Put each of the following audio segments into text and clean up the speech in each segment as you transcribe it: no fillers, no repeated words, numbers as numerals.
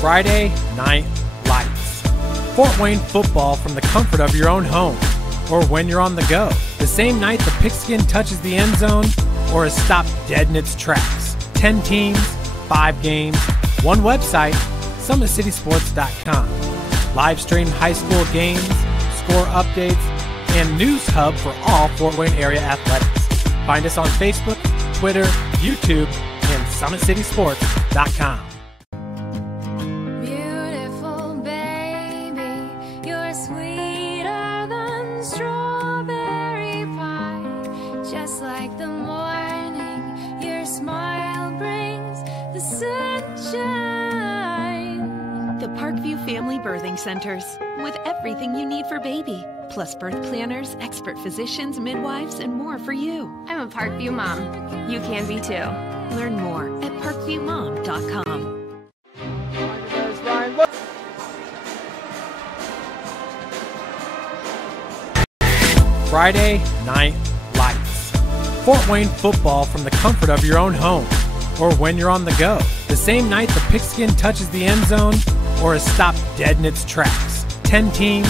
Friday Night Lights. Fort Wayne football from the comfort of your own home, or when you're on the go. The same night the pigskin touches the end zone, or is stopped dead in its tracks. 10 teams, 5 games, one website, SummitCitySports.com. Live stream high school games, score updates, and news hub for all Fort Wayne area athletics. Find us on Facebook, Twitter, YouTube, and SummitCitySports.com. Beautiful baby, you're sweeter than strawberry pie. Just like the morning, your smile brings the sunshine. The Parkview Family Birthing Centers, with everything you need for baby, plus birth planners, expert physicians, midwives, and more for you. I'm a Parkview mom. You can be too. Learn more at parkviewmom.com. Friday Night Lights. Fort Wayne football from the comfort of your own home, or when you're on the go. The same night the pigskin touches the end zone, or is stopped dead in its tracks. 10 teams,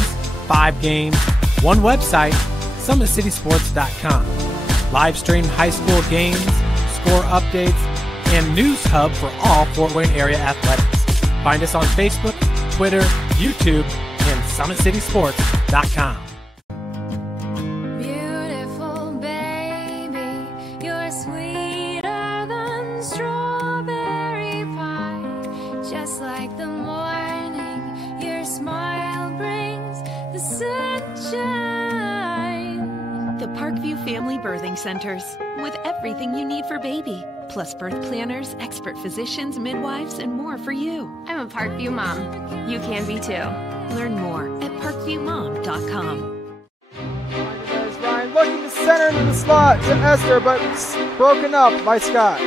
5 games, one website, SummitCitySports.com. Live stream high school games, score updates, and news hub for all Fort Wayne area athletics. Find us on Facebook, Twitter, YouTube, and SummitCitySports.com. Beautiful baby, you're sweeter than strawberry pie. Just like the morning, your smile brings the sunshine. The Parkview Family Birthing Centers, with everything you need for baby, plus birth planners, expert physicians, midwives, and more for you. I'm a Parkview mom. You can be too. Learn more at parkviewmom.com. There's Ryan looking to center into the slot to Esther, but it's broken up by Scott.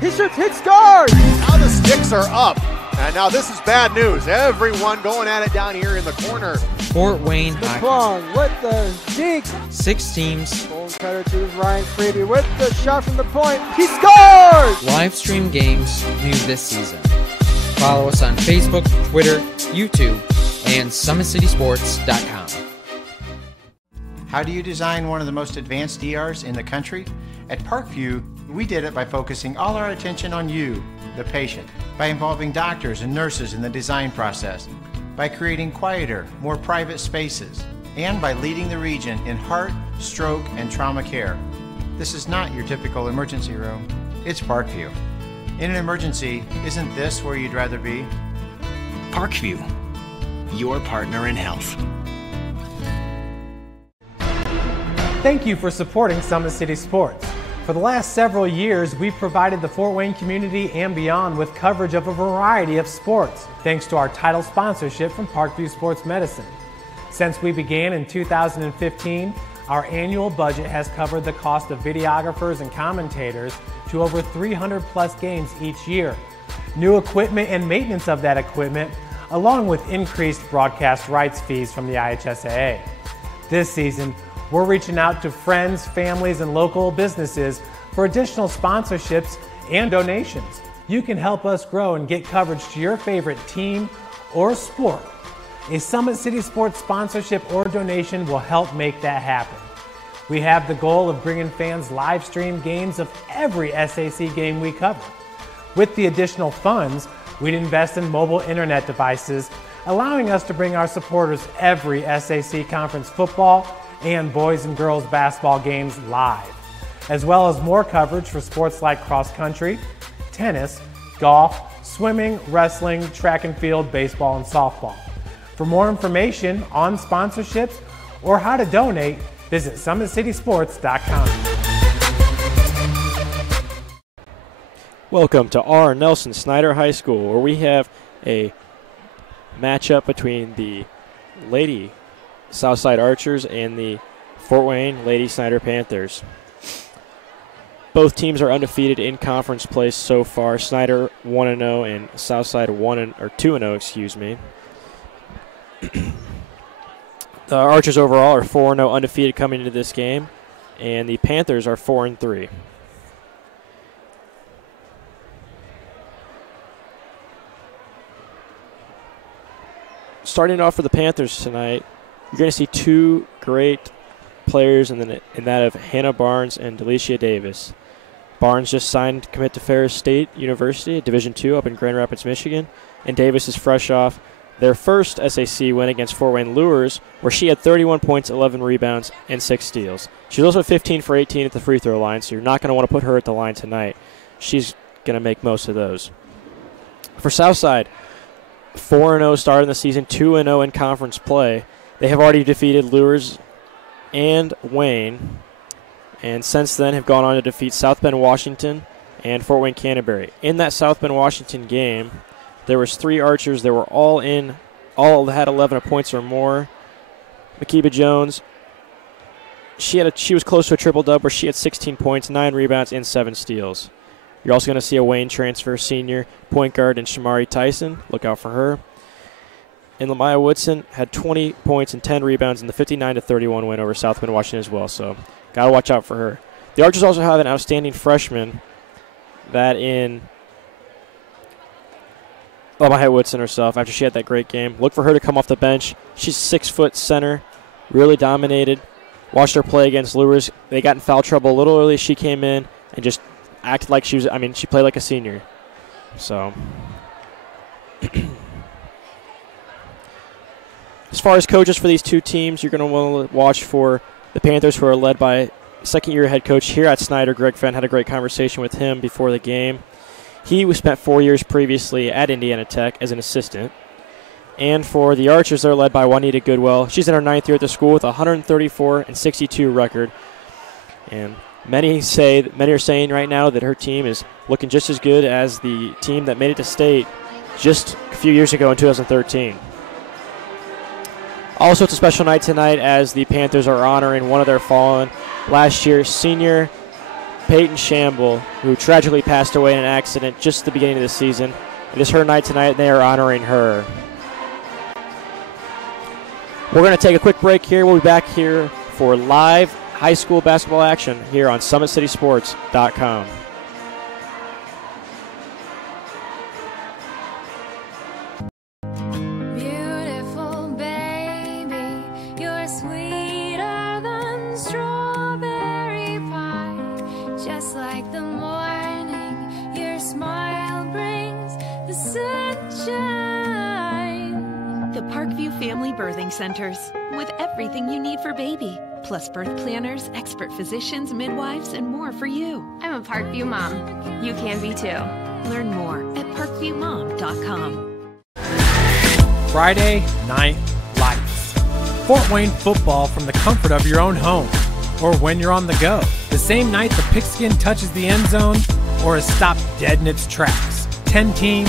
He shoots, hits, scores! Now the sticks are up. And now this is bad news. Everyone going at it down here in the corner. Fort Wayne McClung with the deke. 6 teams. Goal cutter to Ryan Freeby with the shot from the point. He scores! Live stream games new this season. Follow us on Facebook, Twitter, YouTube, and SummitCitySports.com. How do you design one of the most advanced ERs in the country? At Parkview, we did it by focusing all our attention on you, the patient, by involving doctors and nurses in the design process, by creating quieter, more private spaces, and by leading the region in heart, stroke, and trauma care. This is not your typical emergency room. It's Parkview. In an emergency, isn't this where you'd rather be? Parkview, your partner in health. Thank you for supporting Summit City Sports. For the last several years, we've provided the Fort Wayne community and beyond with coverage of a variety of sports, thanks to our title sponsorship from Parkview Sports Medicine. Since we began in 2015, our annual budget has covered the cost of videographers and commentators to over 300 plus games each year. New equipment and maintenance of that equipment, along with increased broadcast rights fees from the IHSAA. This season, we're reaching out to friends, families, and local businesses for additional sponsorships and donations. You can help us grow and get coverage to your favorite team or sport. A Summit City Sports sponsorship or donation will help make that happen. We have the goal of bringing fans live stream games of every SAC game we cover. With the additional funds, we'd invest in mobile internet devices, allowing us to bring our supporters every SAC conference football and boys and girls basketball games live, as well as more coverage for sports like cross country, tennis, golf, swimming, wrestling, track and field, baseball, and softball. For more information on sponsorships or how to donate, visit SummitCitySports.com. Welcome to R. Nelson Snider High School, where we have a matchup between the Lady Southside Archers and the Fort Wayne Lady Snider Panthers. Both teams are undefeated in conference play so far. Snider 1-0 and Southside 2-0, excuse me. The Archers overall are 4-0 undefeated coming into this game, and the Panthers are 4-3. starting off for the Panthers tonight, you're going to see two great players in that of Hannah Barnes and Delicia Davis. Barnes just signed to commit to Ferris State University, Division II, up in Grand Rapids, Michigan, and Davis is fresh off their first SAC win against Fort Wayne Lures, where she had 31 points, 11 rebounds, and 6 steals. She's also 15 for 18 at the free throw line, so you're not going to want to put her at the line tonight. She's going to make most of those. For Southside, 4-0 start in the season, 2-0 in conference play. They have already defeated Lures and Wayne, and since then have gone on to defeat South Bend, Washington, and Fort Wayne Canterbury. In that South Bend, Washington game, there was 3 archers. They were all had 11 points or more. Makiba Jones, she was close to a triple-dub where she had 16 points, 9 rebounds, and 7 steals. You're also going to see a Wayne transfer senior point guard in Shamari Tyson. Look out for her. And Lamaya Woodson had 20 points and 10 rebounds in the 59-31 win over South Bend, Washington as well. So got to watch out for her. The Archers also have an outstanding freshman that in Lamaya Woodson herself, after she had that great game. Look for her to come off the bench. She's 6-foot center, really dominated. Watched her play against Lures. They got in foul trouble a little early. She came in and just acted like she played like a senior. So as far as coaches for these two teams, you're going to want to watch for the Panthers, who are led by second-year head coach here at Snider. Greg Fenn had a great conversation with him before the game. He spent 4 years previously at Indiana Tech as an assistant. And for the Archers, they're led by Juanita Goodwell. She's in her 9th year at the school with a 134-62 record. And many are saying right now that her team is looking just as good as the team that made it to state just a few years ago in 2013. Also, it's a special night tonight as the Panthers are honoring one of their fallen last year, senior Peyton Shamble, who tragically passed away in an accident just at the beginning of the season. It is her night tonight, and they are honoring her. We're going to take a quick break here. We'll be back here for live high school basketball action here on SummitCitySports.com. Beautiful baby, you're sweeter than strawberry pie. Just like the morning, your smile brings the sunshine. The Parkview Family Birthing Centers, with everything you need for baby, plus birth planners, expert physicians, midwives, and more for you. I'm a Parkview mom. You can be too. Learn more at parkviewmom.com. Friday Night Lights. Fort Wayne football from the comfort of your own home, or when you're on the go. The same night the pigskin touches the end zone, or is stopped dead in its tracks. 10 teams,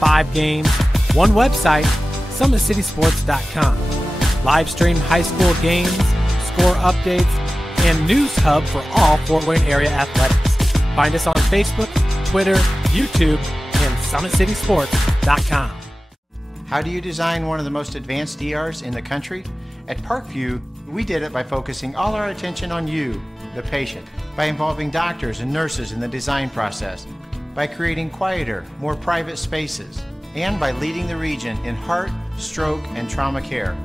5 games, one website, SummitCitySports.com. Live stream high school games, score updates, and news hub for all Fort Wayne area athletics. Find us on Facebook, Twitter, YouTube, and SummitCitySports.com. How do you design one of the most advanced ERs in the country? At Parkview, we did it by focusing all our attention on you, the patient, by involving doctors and nurses in the design process, by creating quieter, more private spaces, and by leading the region in heart, stroke, and trauma care.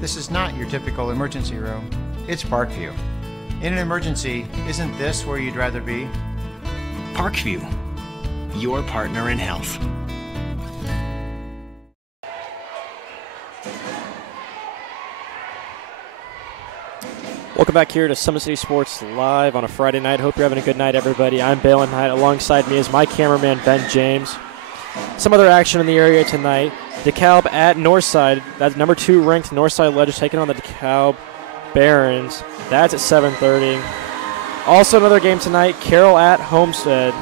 This is not your typical emergency room. It's Parkview. In an emergency, isn't this where you'd rather be? Parkview, your partner in health. Welcome back here to Summit City Sports Live on a Friday night. Hope you're having a good night, everybody. I'm Balin Knight. Alongside me is my cameraman, Ben James. Some other action in the area tonight. DeKalb at Northside. That's number 2 ranked Northside Ledge taking on the DeKalb Barons. That's at 7:30. Also another game tonight, Carroll at Homestead.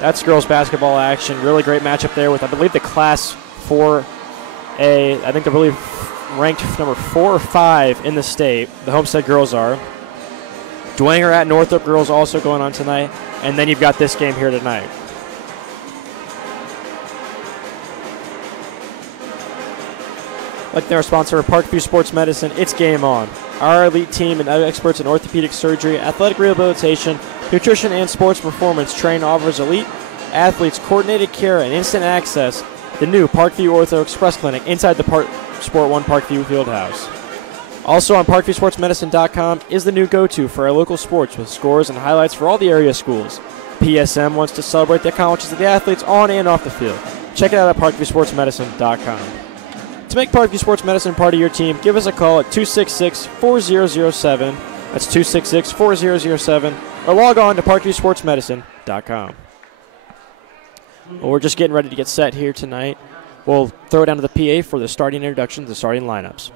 That's girls basketball action. Really great matchup there with, I believe, the Class 4A. I think they're really ranked number 4 or 5 in the state. The Homestead girls are. Dwanger at Northrop girls also going on tonight. And then you've got this game here tonight. Like their sponsor, Parkview Sports Medicine, it's game on. Our elite team and experts in orthopedic surgery, athletic rehabilitation, nutrition, and sports performance training offers elite athletes coordinated care and instant access. The new Parkview Ortho Express Clinic inside the Sport 1 Parkview Fieldhouse. Also on ParkviewSportsMedicine.com is the new go-to for our local sports with scores and highlights for all the area schools. PSM wants to celebrate the accomplishments of the athletes on and off the field. Check it out at ParkviewSportsMedicine.com. To make Parkview Sports Medicine part of your team, give us a call at 266-4007. That's 266-4007. Or log on to ParkviewSportsMedicine.com. Well, we're just getting ready to get set here tonight. We'll throw it down to the PA for the starting introductions, the starting lineups.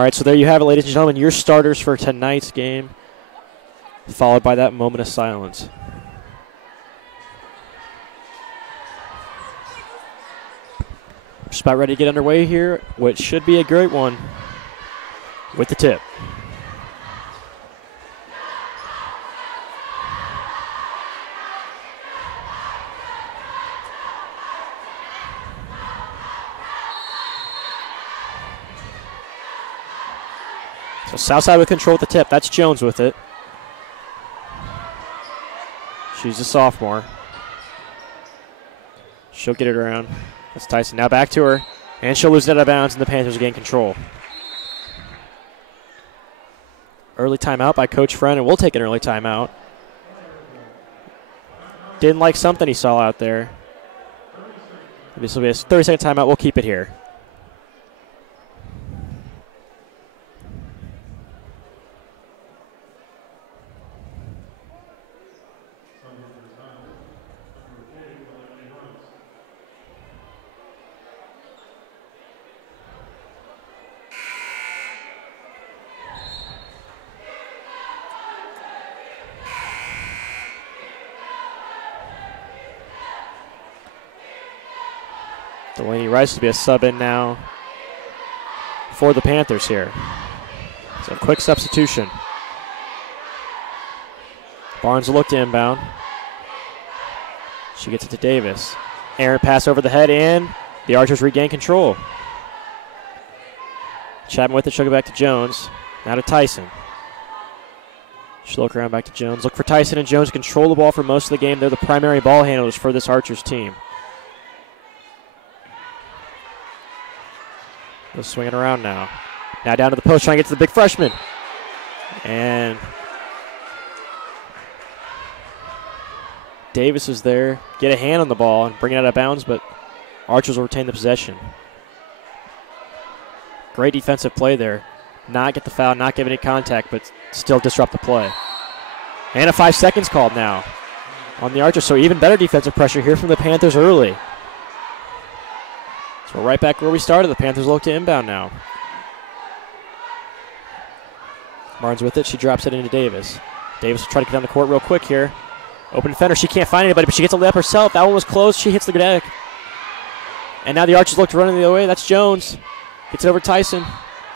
All right, so there you have it, ladies and gentlemen, your starters for tonight's game, followed by that moment of silence. Just about ready to get underway here, which should be a great one with the tip. So Southside with control with the tip. That's Jones with it. She's a sophomore. She'll get it around. That's Tyson. Now back to her. And she'll lose it out of bounds, and the Panthers gain control. Early timeout by Coach Friend, and we'll take an early timeout. Didn't like something he saw out there. This will be a 30-second timeout. We'll keep it here. Delaney Rice will be a sub in now for the Panthers here. So quick substitution. Barnes will look to inbound. She gets it to Davis. Aaron pass over the head, and the Archers regain control. Chapman with it, she'll go back to Jones. Now to Tyson. She'll look around back to Jones. Look for Tyson and Jones to control the ball for most of the game. They're the primary ball handlers for this Archers team. They'll swing it around now. Now down to the post, trying to get to the big freshman. And Davis is there. Get a hand on the ball and bring it out of bounds, but Archers will retain the possession. Great defensive play there. Not get the foul, not give any contact, but still disrupt the play. And a 5 seconds called now on the Archers, so even better defensive pressure here from the Panthers early. So we're right back where we started. The Panthers look to inbound now. Barnes with it. She drops it into Davis. Davis will try to get down the court real quick here. Open defender. She can't find anybody, but she gets a layup herself. That one was close. She hits the deck. And now the Archers look to run the other way. That's Jones. Gets it over Tyson.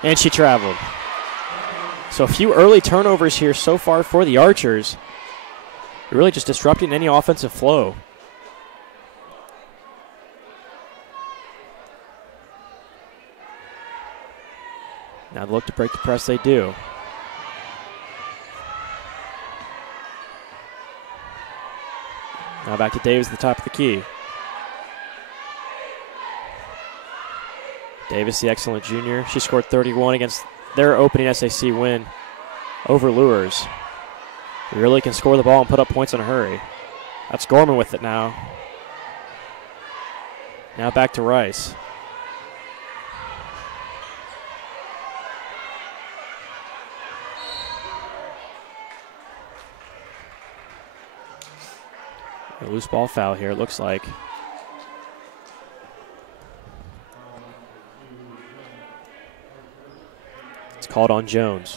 And she traveled. So a few early turnovers here so far for the Archers. Really just disrupting any offensive flow. Now look to break the press, they do. Now back to Davis at the top of the key. Davis, the excellent junior. She scored 31 against their opening SAC win over Lures. They really can score the ball and put up points in a hurry. That's Gorman with it now. Now back to Rice. A loose ball foul here, it looks like. It's called on Jones.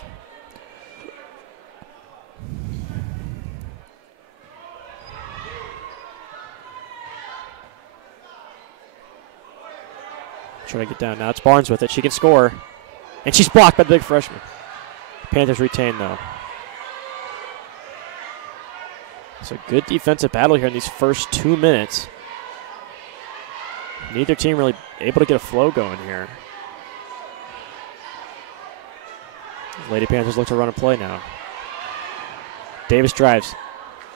Trying to get down now. It's Barnes with it. She can score. And she's blocked by the big freshman. Panthers retain, though. It's a good defensive battle here in these first 2 minutes. Neither team really able to get a flow going here. Lady Panthers look to run a play now. Davis drives.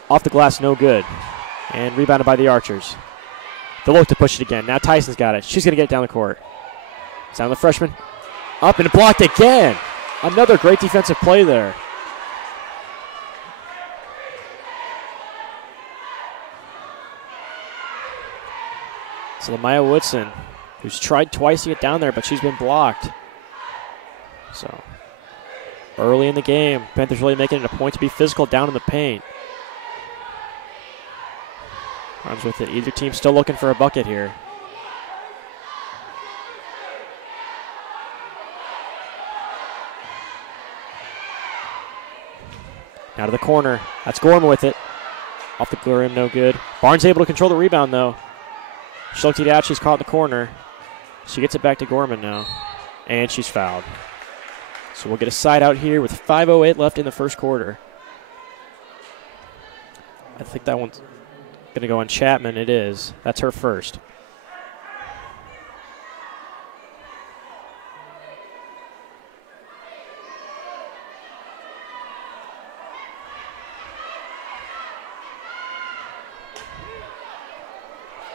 Off the glass, no good. And rebounded by the Archers. They'll look to push it again. Now Tyson's got it. She's going to get it down the court. It's down the freshman. Up and blocked again. Another great defensive play there. So Maya Woodson, who's tried twice to get down there, but she's been blocked. So early in the game, Panthers really making it a point to be physical down in the paint. Runs with it. Either team still looking for a bucket here. Now to the corner. That's Gorman with it. Off the rim, no good. Barnes able to control the rebound, though. She looked it out. She's caught in the corner. She gets it back to Gorman now. And she's fouled. So we'll get a side out here with 5:08 left in the first quarter. I think that one's going to go on Chapman. It is. That's her first.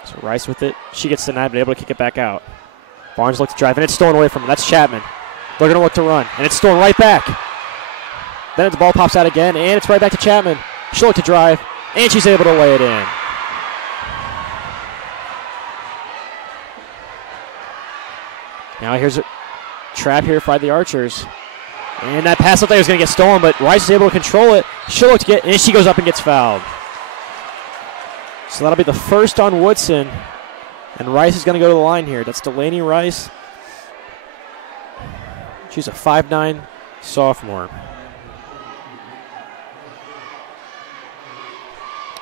So Rice with it. She gets denied, but able to kick it back out. Barnes looks to drive, and it's stolen away from her. That's Chapman. They're going to look to run, and it's stolen right back. Then the ball pops out again, and it's right back to Chapman. She'll look to drive, and she's able to lay it in. Now here's a trap here by the Archers. And that pass looked like it was going to get stolen, but Rice is able to control it. She'll look to get, and she goes up and gets fouled. So that'll be the first on Woodson. And Rice is going to go to the line here. That's Delaney Rice. She's a 5'9" sophomore.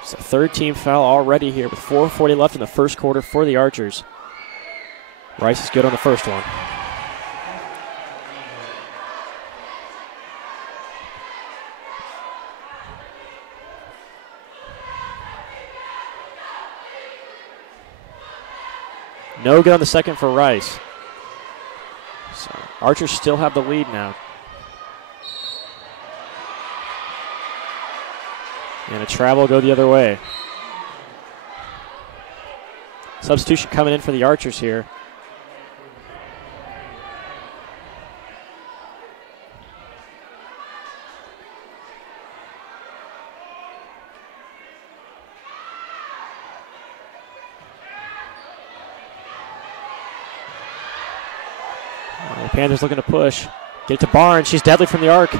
It's a third-team foul already here with 4:40 left in the first quarter for the Archers. Rice is good on the first one. No good on the second for Rice. So Archers still have the lead now. And a travel will go the other way. Substitution coming in for the Archers here. The Panthers looking to push. Get it to Barnes. She's deadly from the arc.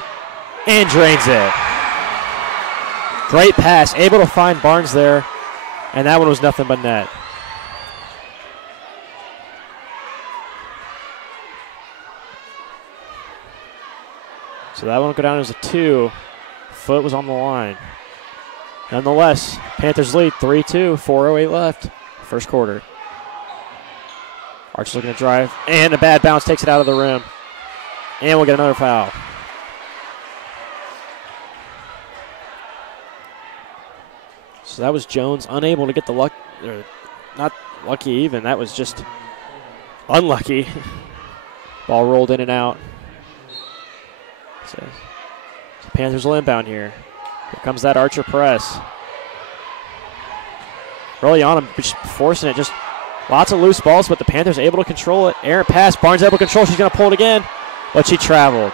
And drains it. Great pass. Able to find Barnes there. And that one was nothing but net. So that one will go down as a 2. Foot was on the line. Nonetheless, Panthers lead 3-2. 4:08 left. First quarter. Archers looking to drive, and a bad bounce takes it out of the rim. And we'll get another foul. So that was Jones unable to get the luck, or not lucky even, that was just unlucky. Ball rolled in and out. So Panthers will inbound here. Here comes that Archer press. Really on him, just forcing it, just lots of loose balls, but the Panthers able to control it. Errant pass, Barnes able to control. She's going to pull it again, but she traveled.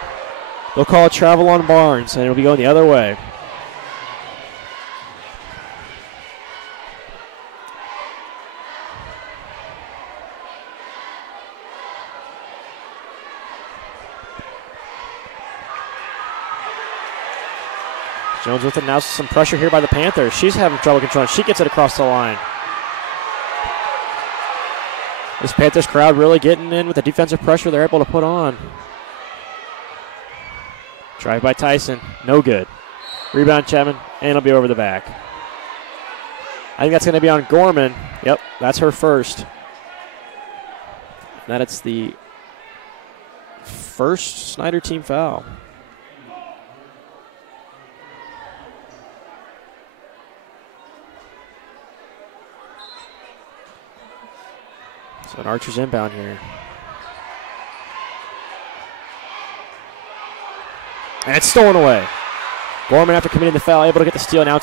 They'll call it travel on Barnes, and it'll be going the other way. Jones with it now. Some pressure here by the Panthers. She's having trouble controlling. She gets it across the line. This Panthers crowd really getting in with the defensive pressure they're able to put on. Drive by Tyson. No good. Rebound Chapman, and it'll be over the back. I think that's going to be on Gorman. Yep, that's her first. That's the first Snider team foul. So an Archer's inbound here. And it's stolen away. Gorman, after committing the foul, able to get the steal. Now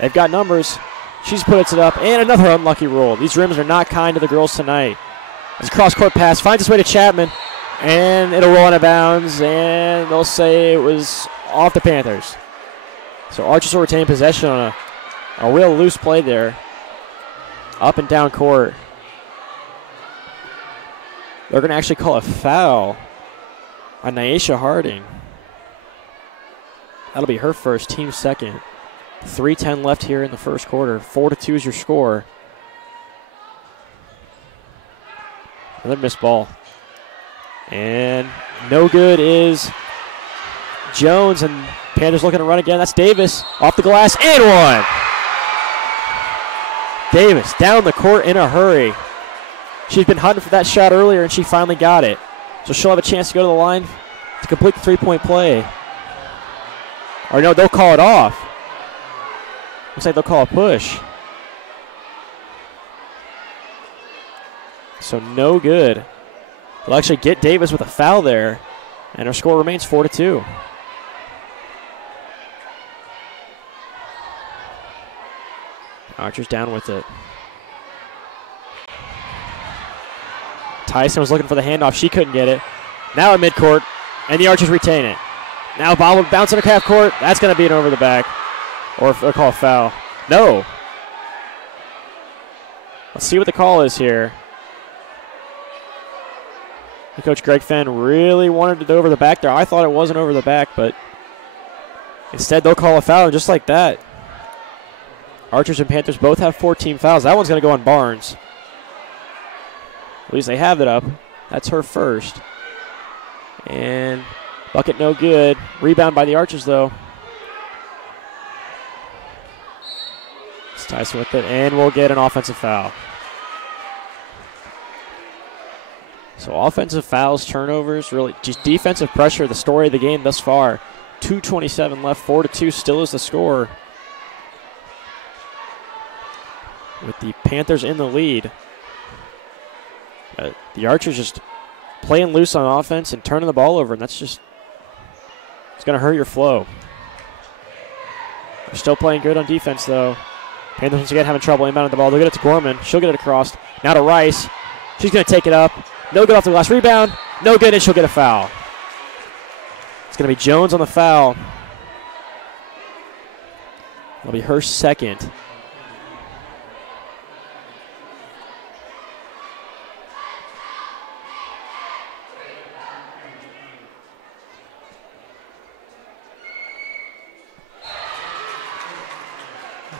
they've got numbers. She's put it up. And another unlucky roll. These rims are not kind to the girls tonight. This cross-court pass finds its way to Chapman. And it'll roll out of bounds. And they'll say it was off the Panthers. So Archers will retain possession on a real loose play there. Up and down court. They're going to actually call a foul on Nyesha Harding. That'll be her first, team second. 3:10 left here in the first quarter. 4-2 is your score. Another missed ball. And no good is Jones, and Panthers looking to run again. That's Davis off the glass and one. Davis down the court in a hurry. She's been hunting for that shot earlier, and she finally got it. So she'll have a chance to go to the line to complete the three-point play. Or no, they'll call it off. Looks like they'll call a push. So no good. They'll actually get Davis with a foul there, and her score remains 4-2. Archer's down with it. Tyson was looking for the handoff. She couldn't get it. Now at midcourt, and the Archers retain it. Now ball bouncing to half court. That's going to be an over the back. Or they'll call a foul. No. Let's see what the call is here. Coach Greg Fenn really wanted it over the back there. I thought it wasn't over the back, but instead they'll call a foul, and just like that, Archers and Panthers both have 14 fouls. That one's going to go on Barnes. At least they have it up. That's her first. And bucket no good. Rebound by the Archers, though. It's Tyson with it, and we'll get an offensive foul. So offensive fouls, turnovers, really just defensive pressure, the story of the game thus far. 2:27 left, 4-2 still is the score. With the Panthers in the lead. The Archers just playing loose on offense and turning the ball over, and that's just, it's going to hurt your flow. They're still playing good on defense, though. Panthers once again having trouble inbounding the ball. They'll get it to Gorman. She'll get it across. Now to Rice. She's going to take it up. No good off the glass. Rebound. No good, and she'll get a foul. It's going to be Jones on the foul. It'll be her second.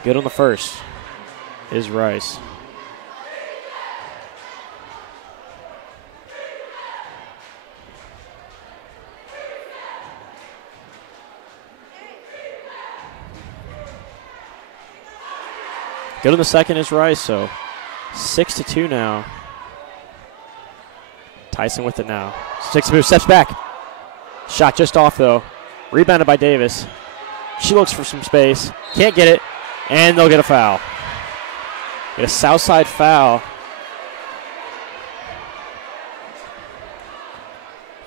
Good on the first is Rice. Good on the second is Rice, so 6-2 now. Tyson with it now. 6 moves, steps back. Shot just off, though. Rebounded by Davis. She looks for some space. Can't get it. And they'll get a foul. Get a south side foul.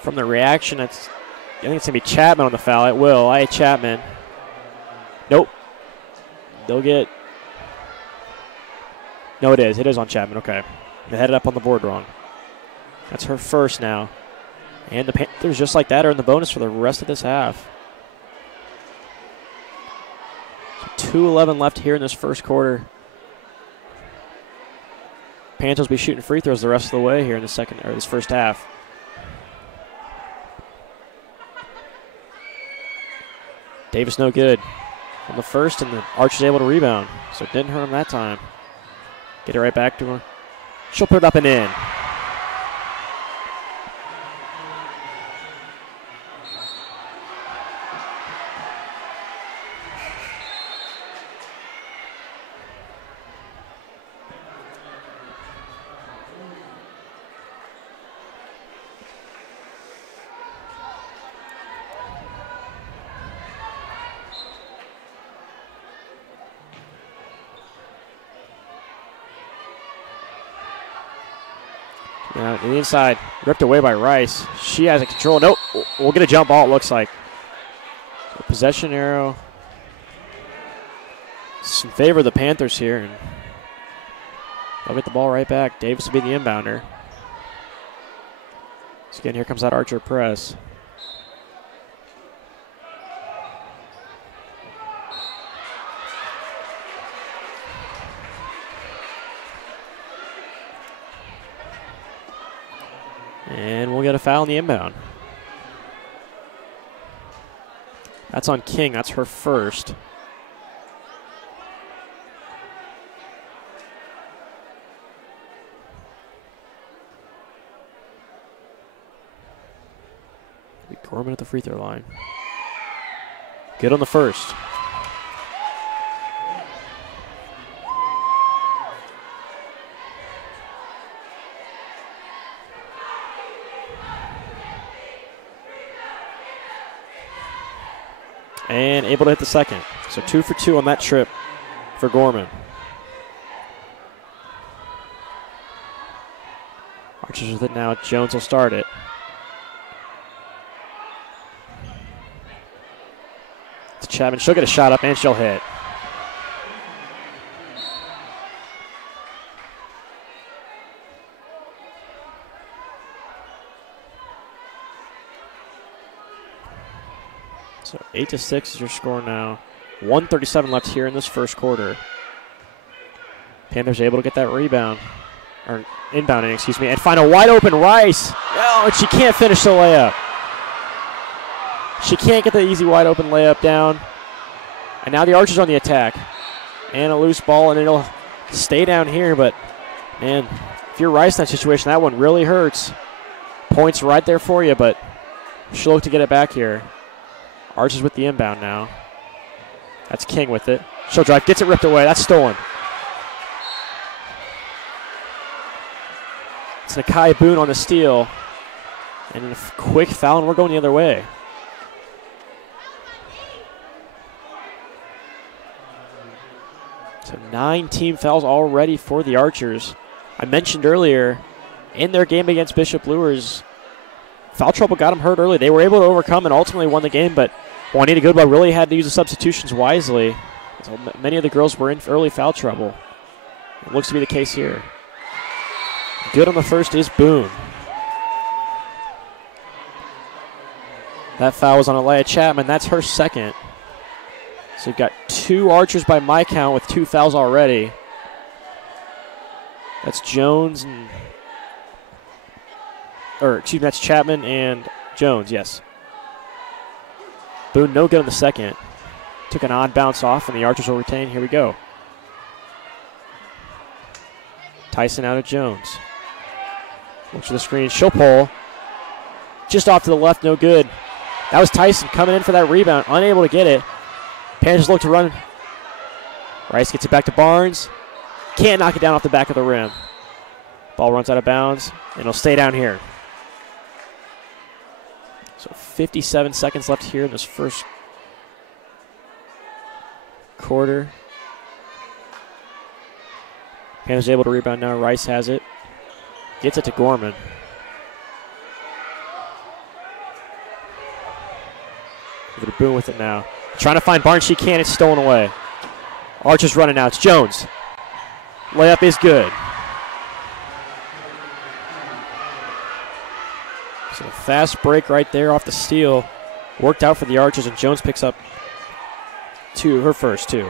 From the reaction, I think it's going to be Chapman on the foul. It will. Chapman. Nope. They'll get. No, it is. It is on Chapman. Okay. They had it up on the board wrong. That's her first now. And the Panthers, just like that, are in the bonus for the rest of this half. 2:11 left here in this first quarter. Panthers will be shooting free throws the rest of the way here in this first half. Davis no good on the first, and the Archers able to rebound, so it didn't hurt him that time. Get it right back to her. She'll put it up and in. Now, to the inside, ripped away by Rice. She has it control. Nope, we'll get a jump ball, it looks like. So possession arrow. It's in favor of the Panthers here. And they'll get the ball right back. Davis will be the inbounder. So again, here comes that Archer press. And we'll get a foul in the inbound. That's on King. That's her first. Gorman at the free throw line. Good on the first. And able to hit the second. So 2 for 2 on that trip for Gorman. Archers with it now. Jones will start it. To Chapman. She'll get a shot up and she'll hit. So 8-6 is your score now. 1:37 left here in this first quarter. Panthers able to get that rebound, or inbounding, excuse me, and find a wide open Rice. Oh, and she can't finish the layup. She can't get the easy wide open layup down. And now the Archers on the attack. And a loose ball, and it'll stay down here, but man, if you're Rice in that situation, that one really hurts. Points right there for you, but she'll look to get it back here. Archers with the inbound now. That's King with it. She'll drive, gets it ripped away. That's stolen. It's Nakai Boone on the steal. And a quick foul, and we're going the other way. So 9 team fouls already for the Archers. I mentioned earlier, in their game against Bishop Luers, foul trouble got them hurt early. They were able to overcome and ultimately won the game, but Juanita Goodwell really had to use the substitutions wisely. So many of the girls were in early foul trouble. It looks to be the case here. Good on the first is Boone. That foul was on Alea Chapman. That's her second. So you've got 2 Archers by my count with 2 fouls already. That's Jones and, or excuse me, that's Chapman and Jones, yes. Boone no good on the second. Took an odd bounce off, and the Archers will retain. Here we go. Tyson out of Jones. Looks for the screen. She'll pull. Just off to the left, no good. That was Tyson coming in for that rebound, unable to get it. Panthers look to run. Rice gets it back to Barnes. Can't knock it down off the back of the rim. Ball runs out of bounds, and it'll stay down here. So 57 seconds left here in this first quarter. Panthers able to rebound now. Rice has it. Gets it to Gorman. Over to Boone with it now. Trying to find Barnes. She can't. It's stolen away. Archer's running now. It's Jones. Layup is good. So a fast break right there off the steal. Worked out for the Archers, and Jones picks up her first 2.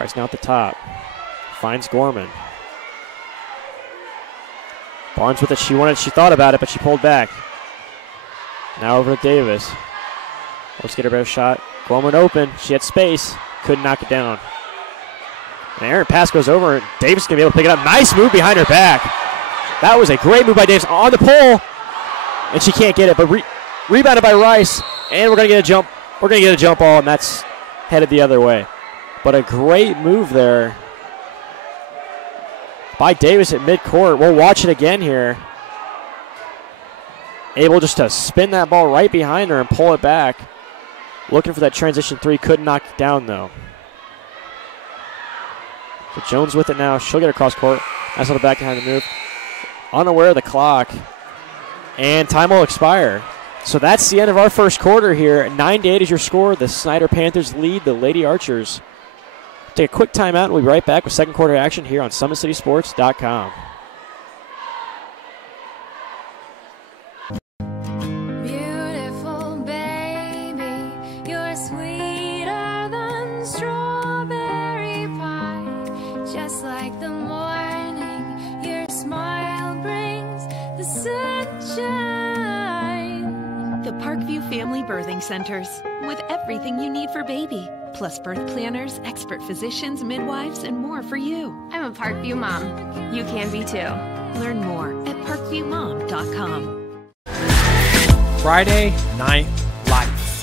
Rice now at the top. Finds Gorman. Barnes with it. She thought about it, but she pulled back. Now over to Davis. Let's get her better shot. Gorman open. She had space. Couldn't knock it down. And Aaron pass goes over. Davis is going to be able to pick it up. Nice move behind her back. That was a great move by Davis on the pole. And she can't get it, but rebounded by Rice. And we're going to get a jump. We're going to get a jump ball, and that's headed the other way. But a great move there by Davis at midcourt. We'll watch it again here. Able just to spin that ball right behind her and pull it back. Looking for that transition 3. Couldn't knock it down, though. So Jones with it now. She'll get across court. Nice little backhand move. Unaware of the clock. And time will expire. So that's the end of our first quarter here. 9-8 is your score. The Snider Panthers lead the Lady Archers. Take a quick timeout, and we'll be right back with second quarter action here on SummitCitySports.com. Beautiful baby, you're sweeter than strawberry pie. Just like the morning, your smile brings the sunshine. The Parkview Family Birthing Centers, with everything you need for baby, plus birth planners, expert physicians, midwives, and more for you. I'm a Parkview mom. You can be too. Learn more at parkviewmom.com. Friday night lights.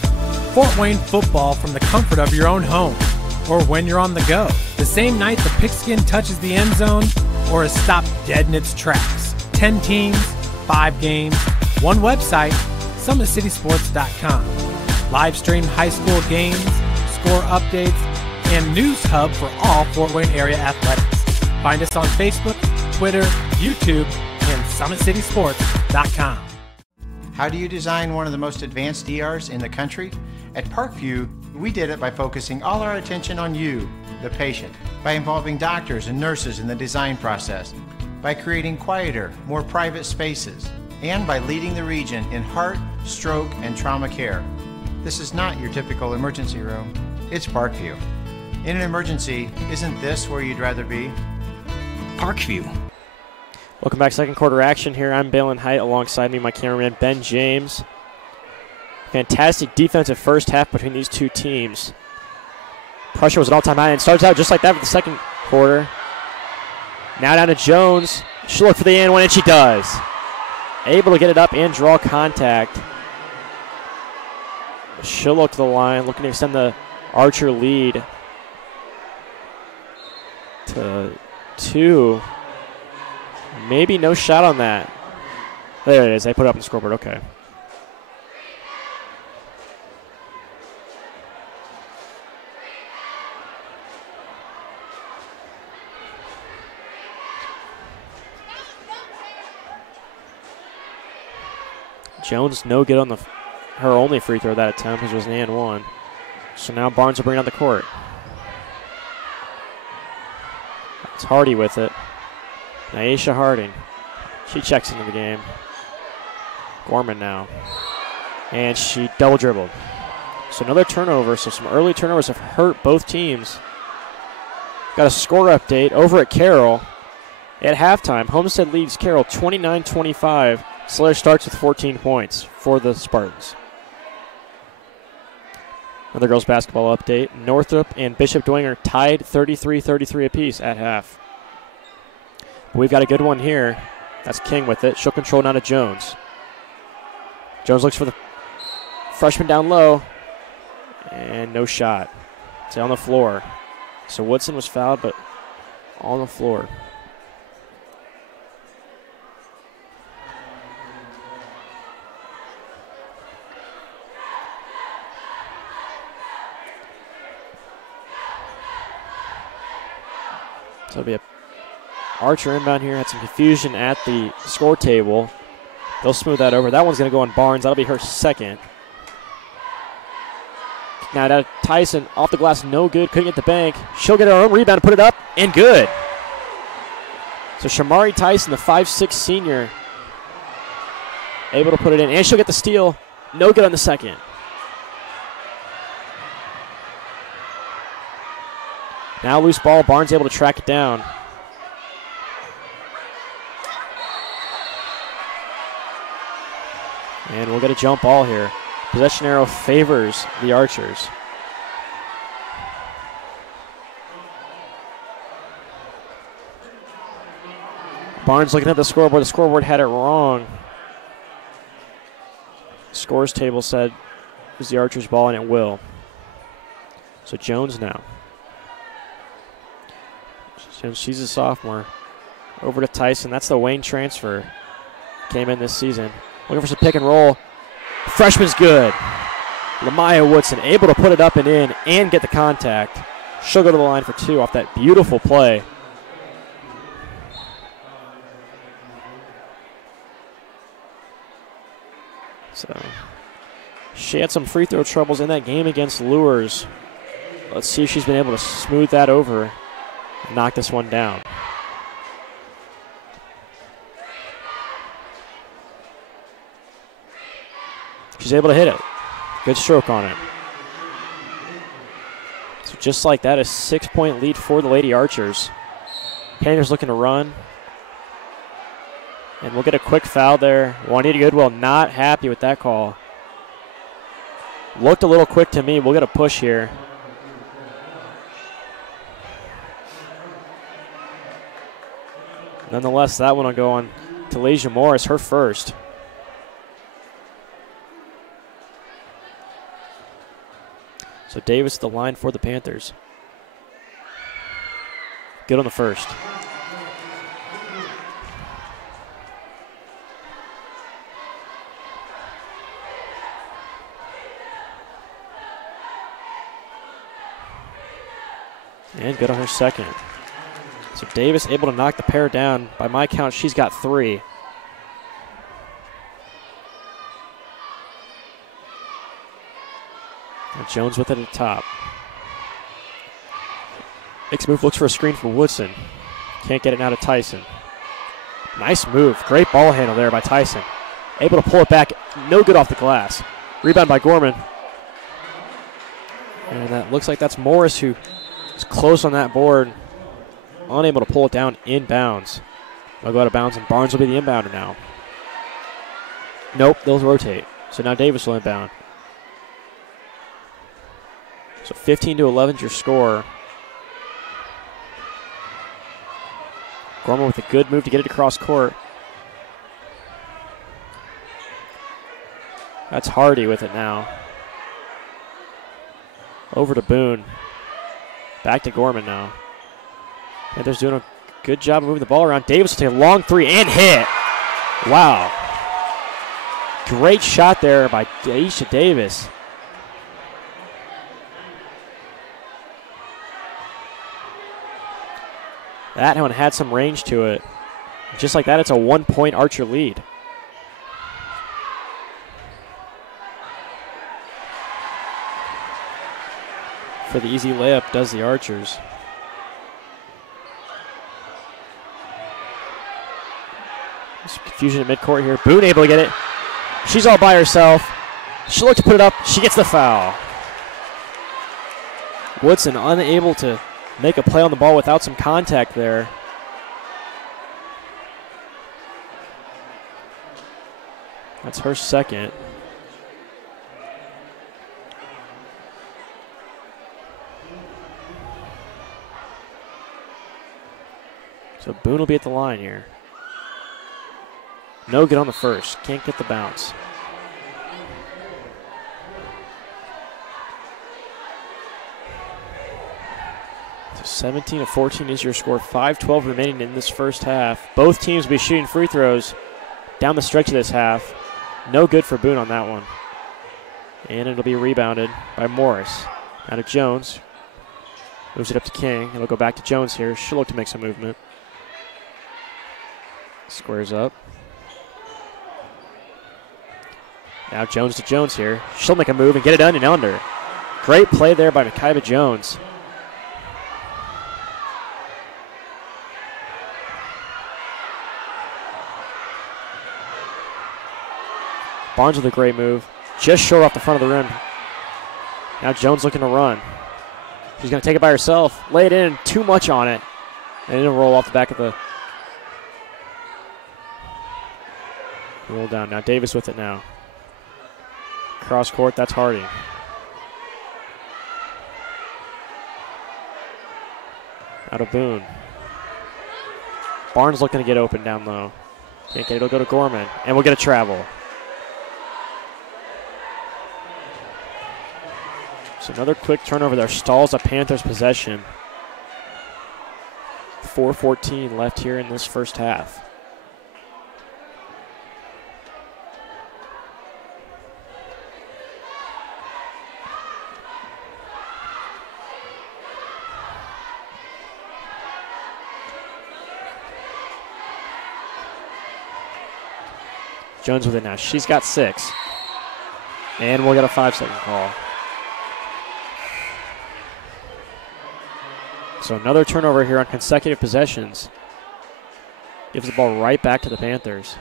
Fort Wayne football from the comfort of your own home, or when you're on the go. The same night the pigskin touches the end zone, or is stopped dead in its tracks. 10 teams, 5 games, one website, SummitCitySports.com. Live stream high school games, score updates, and news hub for all Fort Wayne area athletics. Find us on Facebook, Twitter, YouTube, and SummitCitySports.com. How do you design one of the most advanced DRs in the country? At Parkview, we did it by focusing all our attention on you, the patient, by involving doctors and nurses in the design process, by creating quieter, more private spaces, and by leading the region in heart, stroke, and trauma care. This is not your typical emergency room. It's Parkview. In an emergency, isn't this where you'd rather be? Parkview. Welcome back, second quarter action here. I'm Balin Height, alongside me, my cameraman, Ben James. Fantastic defensive first half between these two teams. Pressure was an all-time high and starts out just like that for the second quarter. Now down to Jones. She'll look for the and one, and she does. Able to get it up and draw contact. She'll look to the line, looking to extend the Archer lead to 2. Maybe no shot on that. There it is. They put it up on the scoreboard. Okay. Jones no good on her only free throw that attempt, which was an and one. So now Barnes will bring it on the court. It's Hardy with it. Naisha Harding. She checks into the game. Gorman now. And she double dribbled. So another turnover. So some early turnovers have hurt both teams. Got a score update over at Carroll. At halftime, Homestead leads Carroll 29-25. Slayer starts with 14 points for the Spartans. Another girls basketball update. Northrop and Bishop Dwenger tied 33-33 apiece at half. We've got a good one here. That's King with it. She'll control now to Jones. Jones looks for the freshman down low. And no shot. It's on the floor. So Woodson was fouled, but on the floor. So it'll be a Archer inbound here. Had some confusion at the score table. They'll smooth that over. That one's going to go on Barnes. That'll be her second. Now to Tyson off the glass, no good. Couldn't get the bank. She'll get her own rebound, put it up, and good. So Shamari Tyson, the 5'6 senior, able to put it in, and she'll get the steal. No good on the second. Now loose ball. Barnes able to track it down. And we'll get a jump ball here. Possession arrow favors the Archers. Barnes looking at the scoreboard. The scoreboard had it wrong. Scores table said it was the Archers' ball, and it will. So Jones now. She's a sophomore. Over to Tyson. That's the Wayne transfer. Came in this season. Looking for some pick and roll. Freshman's good. Lamaya Woodson able to put it up and in and get the contact. She'll go to the line for 2 off that beautiful play. So she had some free throw troubles in that game against Lures. Let's see if she's been able to smooth that over and knock this one down. She's able to hit it. Good stroke on it. So just like that, a 6-point lead for the Lady Archers. Panthers looking to run. And we'll get a quick foul there. Juanita Goodwill not happy with that call. Looked a little quick to me. We'll get a push here. Nonetheless, that one will go on to Leisha Morris, her first. So Davis the line for the Panthers. Good on the first. And good on her second. So Davis able to knock the pair down. By my count, she's got 3. And Jones with it at the top. Next move, looks for a screen for Woodson. Can't get it now to Tyson. Nice move. Great ball handle there by Tyson. Able to pull it back. No good off the glass. Rebound by Gorman. And that looks like that's Morris who is close on that board. Unable to pull it down inbounds. They'll go out of bounds, and Barnes will be the inbounder now. Nope, they'll rotate. So now Davis will inbound. So 15-11 is your score. Gorman with a good move to get it across court. That's Hardy with it now. Over to Boone. Back to Gorman now. Panthers doing a good job of moving the ball around. Davis will take a long 3 and hit. Wow. Great shot there by Aisha Davis. That one had some range to it. Just like that, it's a 1-point Archer lead. For the easy layup does the Archers. Some confusion at midcourt here. Boone able to get it. She's all by herself. She'll look to put it up. She gets the foul. Woodson unable to make a play on the ball without some contact there. That's her second. So Boone will be at the line here. No good on the first. Can't get the bounce. So 17-14 is your score. 5:12 remaining in this first half. Both teams will be shooting free throws down the stretch of this half. No good for Boone on that one. And it'll be rebounded by Morris. Out of Jones. Moves it up to King. It'll go back to Jones here. She'll look to make some movement. Squares up. Now Jones to Jones here. She'll make a move and get it done and under. Great play there by Makaiba Jones. Barnes with a great move. Just short off the front of the rim. Now Jones looking to run. She's going to take it by herself. Lay it in. Too much on it. And it'll roll off the back of the... Roll down. Now Davis with it now. Cross court. That's Harding. Out of Boone. Barnes looking to get open down low. Can't get it. It'll go to Gorman. And we'll get a travel. So another quick turnover there. Stalls a Panthers possession. 4:14 left here in this first half. Jones with it now. She's got 6. And we'll get a 5-second call. So another turnover here on consecutive possessions. Gives the ball right back to the Panthers.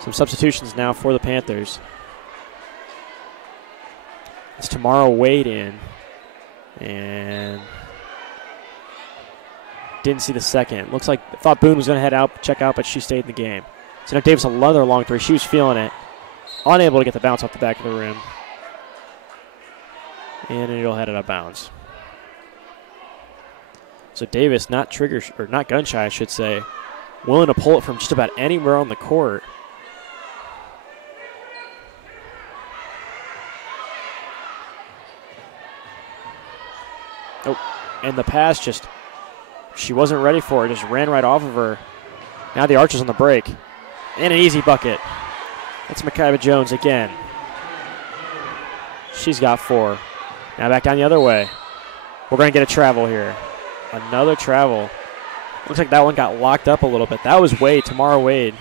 Some substitutions now for the Panthers. It's Tamara Wade in. And didn't see the second. Looks like, thought Boone was going to head out, check out, but she stayed in the game. So now Davis another long 3. She was feeling it. Unable to get the bounce off the back of the rim. And it'll head it out of bounds. So Davis not gun shy, I should say. Willing to pull it from just about anywhere on the court. Oh, and the pass just, she wasn't ready for it, just ran right off of her. Now the Archers on the break. And an easy bucket. That's Makaiba Jones again. She's got 4. Now back down the other way. We're going to get a travel here. Another travel. Looks like that one got locked up a little bit. That was Wade, Tamara Wade,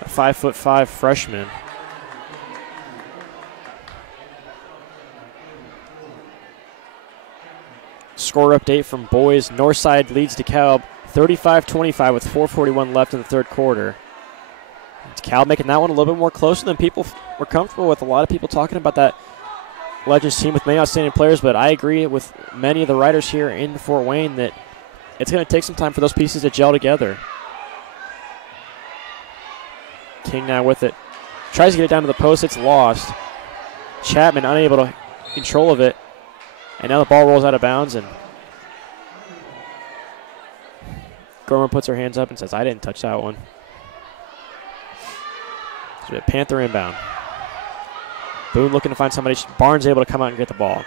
a 5'5" freshman. Score update from boys. Northside leads DeKalb 35-25 with 4:41 left in the third quarter. DeKalb making that one a little bit more closer than people were comfortable with. A lot of people talking about that Legends team with many outstanding players, but I agree with many of the writers here in Fort Wayne that it's going to take some time for those pieces to gel together. King now with it. Tries to get it down to the post. It's lost. Chapman unable to control of it. And now the ball rolls out of bounds, and Gorman puts her hands up and says, I didn't touch that one. So Panther inbound. Boone looking to find somebody. Barnes able to come out and get the ball.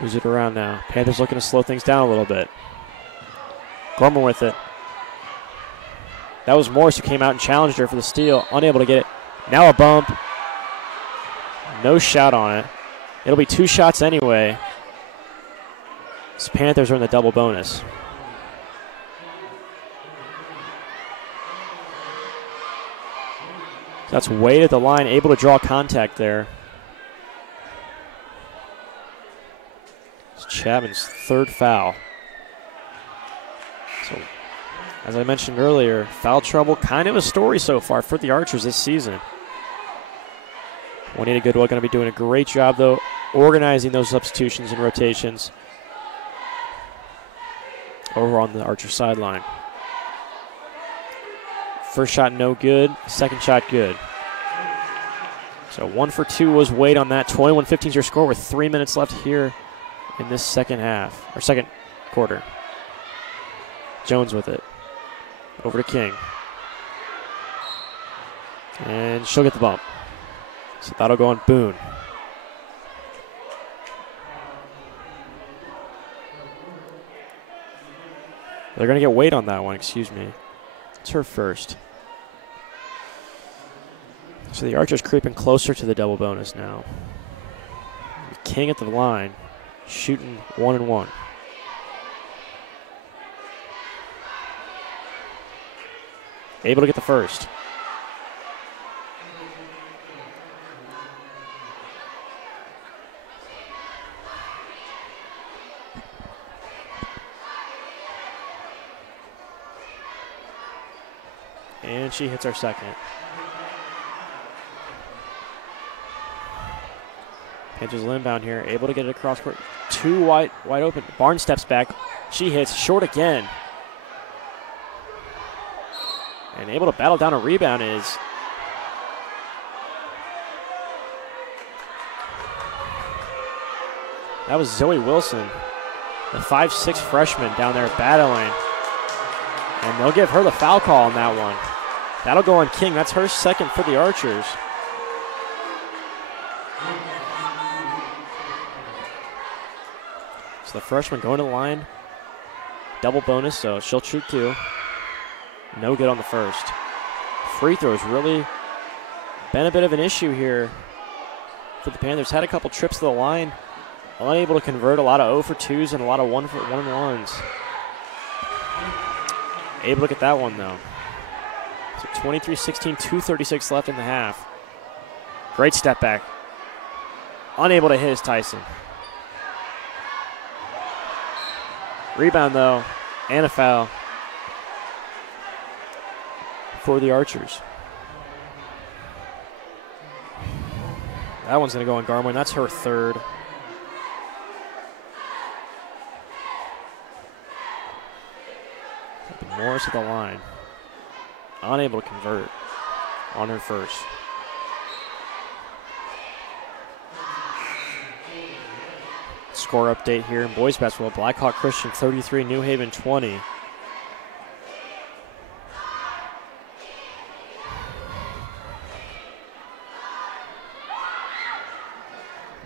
Moves it around now. Panthers looking to slow things down a little bit. Gorman with it. That was Morris who came out and challenged her for the steal. Unable to get it. Now a bump. No shot on it. It'll be 2 shots anyway. These Panthers are in the double bonus. That's Wade at the line, able to draw contact there. It's Chapman's 3rd foul. So, as I mentioned earlier, foul trouble, kind of a story so far for the Archers this season. Juanita Goodwell going to be doing a great job, though, organizing those substitutions and rotations over on the Archer sideline. First shot no good, second shot good. So 1 for 2 was Wade on that. 21-15 is your score with 3 minutes left here in this second quarter. Jones with it. Over to King. And she'll get the bump. So that'll go on Boone. They're going to get Wade on that one, excuse me. It's her first. So the Archers creeping closer to the double bonus now. King at the line, shooting 1-1. Able to get the first. And she hits our second. Panthers inbound here, able to get it across court. 2 wide open. Barnes steps back. She hits short again. And able to battle down a rebound is that was Zoe Wilson, the 5'6" freshman down there battling. And they'll give her the foul call on that one. That'll go on King. That's her second for the Archers. So the freshman going to the line. Double bonus, so she'll shoot 2. No good on the first. Free throws really been a bit of an issue here for the Panthers. Had a couple trips to the line. Unable to convert, a lot of 0 for 2s and a lot of 1 for 1-1s. Able to get that one, though. So 23-16, 2:36 left in the half. Great step back. Unable to hit is Tyson. Rebound, though, and a foul for the Archers. That one's going to go on Garmin. That's her third. Morris at the line. Unable to convert on her first. Score update here in boys basketball. Blackhawk Christian 33, New Haven 20.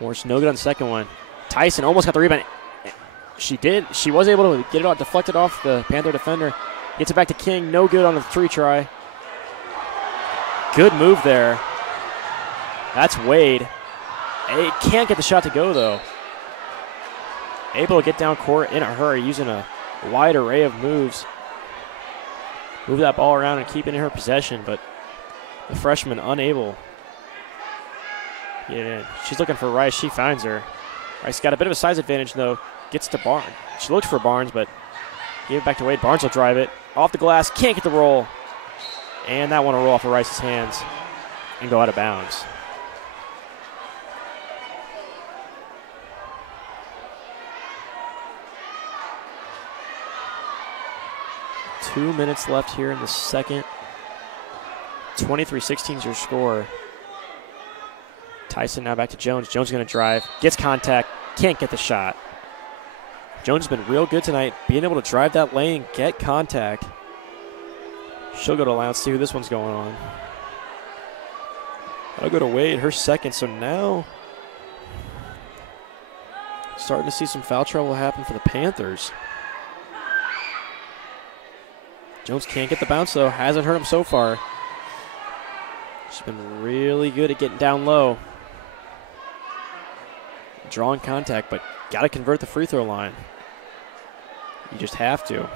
Morris no good on the second one. Tyson almost got the rebound. She did. She was able to get it out, deflected off the Panther defender. Gets it back to King. No good on the 3 try. Good move there. That's Wade. He can't get the shot to go, though. Able to get down court in a hurry, using a wide array of moves. Move that ball around and keep it in her possession, but the freshman unable. Yeah, she's looking for Rice. She finds her. Rice got a bit of a size advantage, though. Gets to Barnes. She looks for Barnes, but gave it back to Wade. Barnes will drive it. Off the glass. Can't get the roll. And that one will roll off of Rice's hands and go out of bounds. Two minutes left here in the second. 23-16 is your score. Tyson now back to Jones. Jones going to drive. Gets contact. Can't get the shot. Jones has been real good tonight, being able to drive that lane, get contact. She'll go to line. Let's see who this one's going on. I'll go to Wade, her second. So now starting to see some foul trouble happen for the Panthers. Jones can't get the bounce, though. Hasn't hurt him so far. She's been really good at getting down low. Drawing contact, but got to convert the free throw line. You just have to.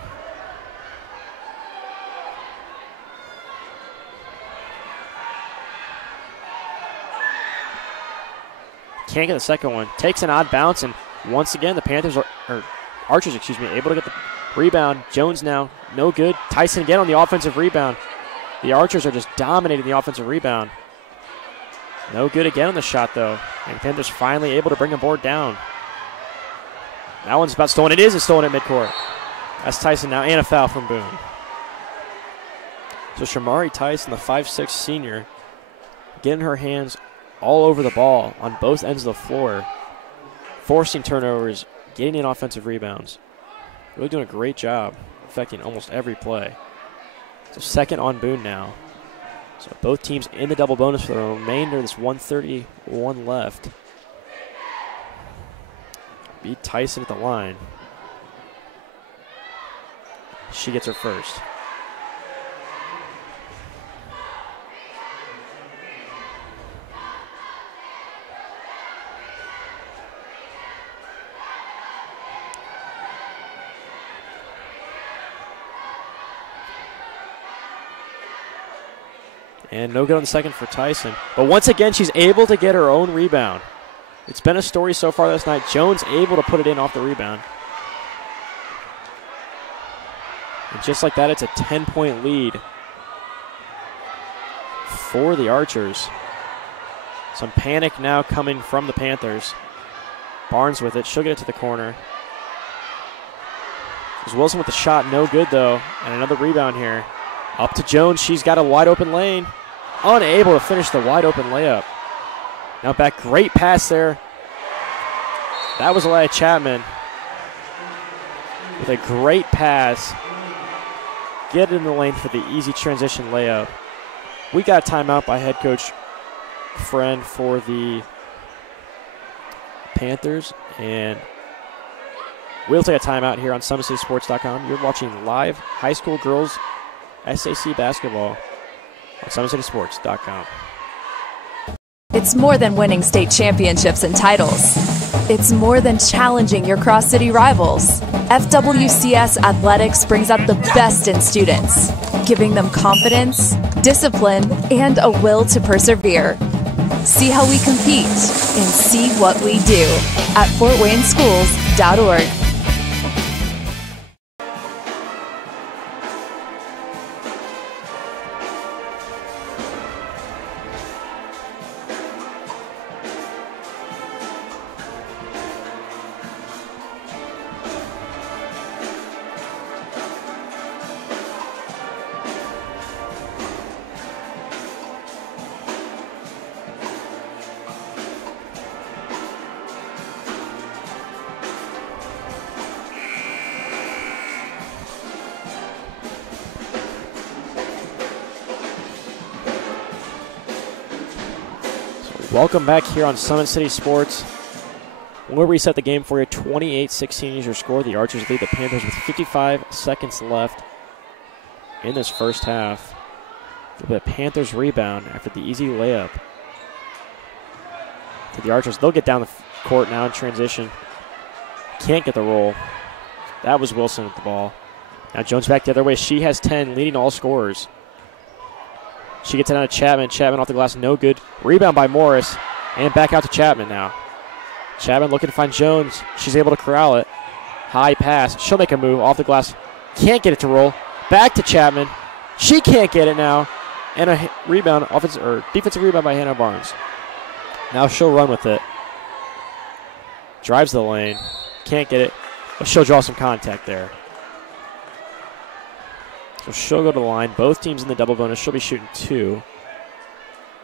Can't get the second one. Takes an odd bounce, and once again, the Panthers or Archers, excuse me, able to get the rebound. Jones now, no good. Tyson again on the offensive rebound. The Archers are just dominating the offensive rebound. No good again on the shot, though. And Panthers finally able to bring a board down. That one's about stolen. It is a stolen at midcourt. That's Tyson now, and a foul from Boone. So Shamari Tyson, the 5'6" senior, getting her hands all over the ball on both ends of the floor, forcing turnovers, getting in offensive rebounds. Really doing a great job, affecting almost every play. So second on Boone now. So both teams in the double bonus for the remainder of this 1:31 left. Beat Tyson at the line. She gets her first. And no good on the second for Tyson. But once again, she's able to get her own rebound. It's been a story so far this night. Jones able to put it in off the rebound. And just like that, it's a 10-point lead for the Archers. Some panic now coming from the Panthers. Barnes with it. She'll get it to the corner. There's Wilson with the shot. No good, though. And another rebound here. Up to Jones. She's got a wide open lane. Unable to finish the wide open layup. Now back. Great pass there. That was Aliyah Chapman with a great pass. Get in the lane for the easy transition layup. We got a timeout by head coach Friend for the Panthers. And we'll take a timeout here on SummitCitySports.com. You're watching live high school girls SAC basketball on SummitCitySports.com. It's more than winning state championships and titles. It's more than challenging your cross-city rivals. FWCS Athletics brings out the best in students, giving them confidence, discipline, and a will to persevere. See how we compete and see what we do at FortWayneSchools.org. Welcome back here on Summit City Sports. We'll reset the game for you. 28-16 is your score. The Archers lead the Panthers with 55 seconds left in this first half. The Panthers rebound after the easy layup to the Archers. They'll get down the court now in transition. Can't get the roll. That was Wilson with the ball. Now Jones back the other way. She has 10, leading all scorers. She gets it out to Chapman. Chapman off the glass, no good. Rebound by Morris, and back out to Chapman now. Chapman looking to find Jones. She's able to corral it. High pass. She'll make a move off the glass. Can't get it to roll. Back to Chapman. She can't get it now. And a rebound, defensive rebound by Hannah Barnes. Now she'll run with it. Drives the lane. Can't get it. But she'll draw some contact there. So she'll go to the line. Both teams in the double bonus. She'll be shooting 2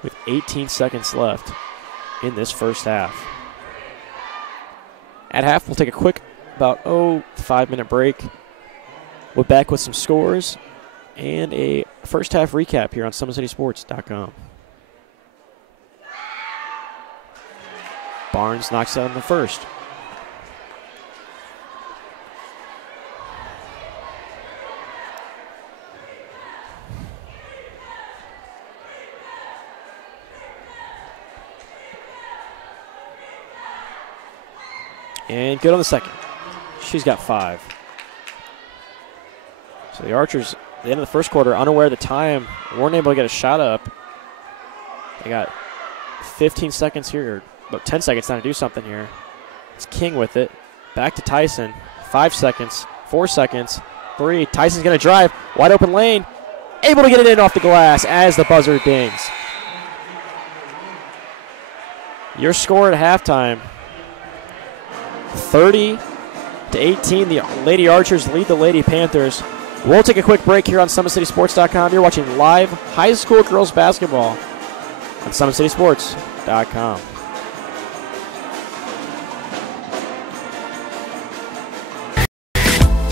with 18 seconds left in this first half. At half, we'll take a quick, about 5-minute break. We're back with some scores and a first half recap here on SummitCitySports.com. Barnes knocks out in the first. And good on the second. She's got 5. So the Archers, at the end of the first quarter, unaware of the time, weren't able to get a shot up. They got 15 seconds here, or about 10 seconds now to do something here. It's King with it. Back to Tyson. 5 seconds, 4 seconds, 3. Tyson's going to drive. Wide open lane. Able to get it in off the glass as the buzzer dings. Your score at halftime, 30-18. The Lady Archers lead the Lady Panthers. We'll take a quick break here on SummitCitySports.com. You're watching live high school girls basketball on SummitCitySports.com.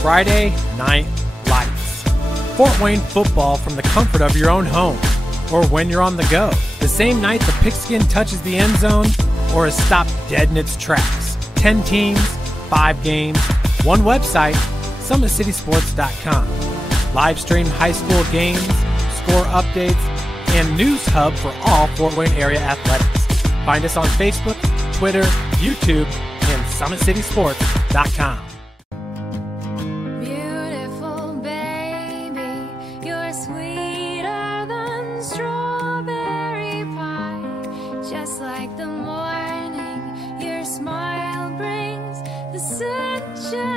Friday Night Lights. Fort Wayne football from the comfort of your own home or when you're on the go. The same night the pigskin touches the end zone or is stopped dead in its tracks. 10 teams, 5 games, 1 website, SummitCitySports.com. Live stream high school games, score updates, and news hub for all Fort Wayne area athletics. Find us on Facebook, Twitter, YouTube, and SummitCitySports.com. Beautiful baby, you're sweeter than strawberry pie. Just like the morning, your smile brings the sunshine.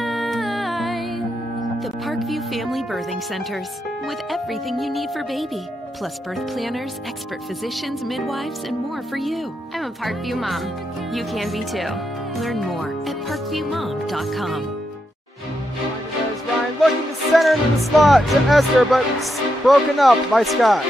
The Parkview Family Birthing Centers, with everything you need for baby, plus birth planners, expert physicians, midwives, and more for you. I'm a Parkview mom. You can be too. Learn more at parkviewmom.com. There's Ryan looking to center into the slot to Esther, but broken up by Scott.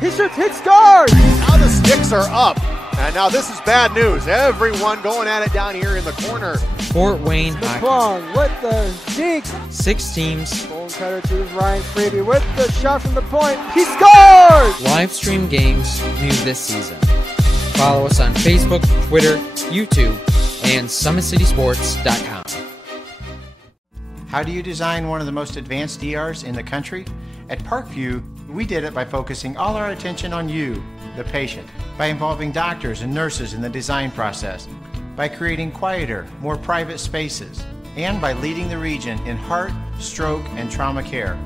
He shoots, hit scores! Now the sticks are up. And now this is bad news. Everyone going at it down here in the corner. Fort Wayne McClung with the deke. 6 teams. Bone cutter to Ryan Freeby with the shot from the point. He scores! Live stream games new this season. Follow us on Facebook, Twitter, YouTube, and SummitCitySports.com. How do you design one of the most advanced ERs in the country? At Parkview, we did it by focusing all our attention on you, the patient, by involving doctors and nurses in the design process, by creating quieter, more private spaces, and by leading the region in heart, stroke, and trauma care.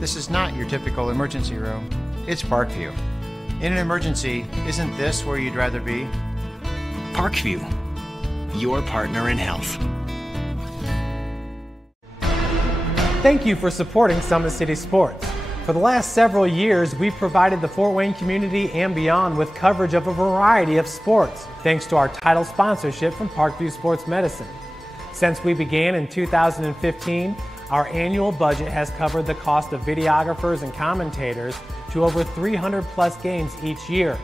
This is not your typical emergency room. It's Parkview. In an emergency, isn't this where you'd rather be? Parkview, your partner in health. Thank you for supporting Summit City Sports. For the last several years, we've provided the Fort Wayne community and beyond with coverage of a variety of sports, thanks to our title sponsorship from Parkview Sports Medicine. Since we began in 2015, our annual budget has covered the cost of videographers and commentators to over 300 plus games each year.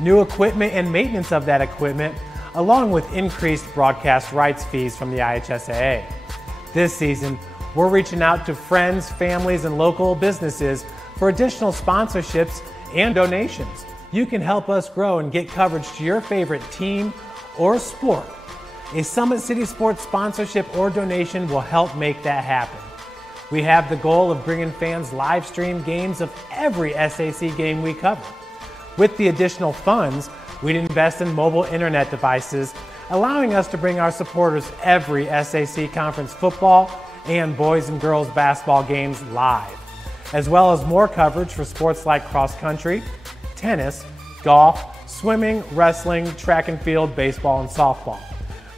New equipment and maintenance of that equipment, along with increased broadcast rights fees from the IHSAA. This season, we're reaching out to friends, families, and local businesses for additional sponsorships and donations. You can help us grow and get coverage to your favorite team or sport. A Summit City Sports sponsorship or donation will help make that happen. We have the goal of bringing fans live stream games of every SAC game we cover. With the additional funds, we'd invest in mobile internet devices, allowing us to bring our supporters every SAC conference football and boys and girls basketball games live, as well as more coverage for sports like cross country, tennis, golf, swimming, wrestling, track and field, baseball, and softball.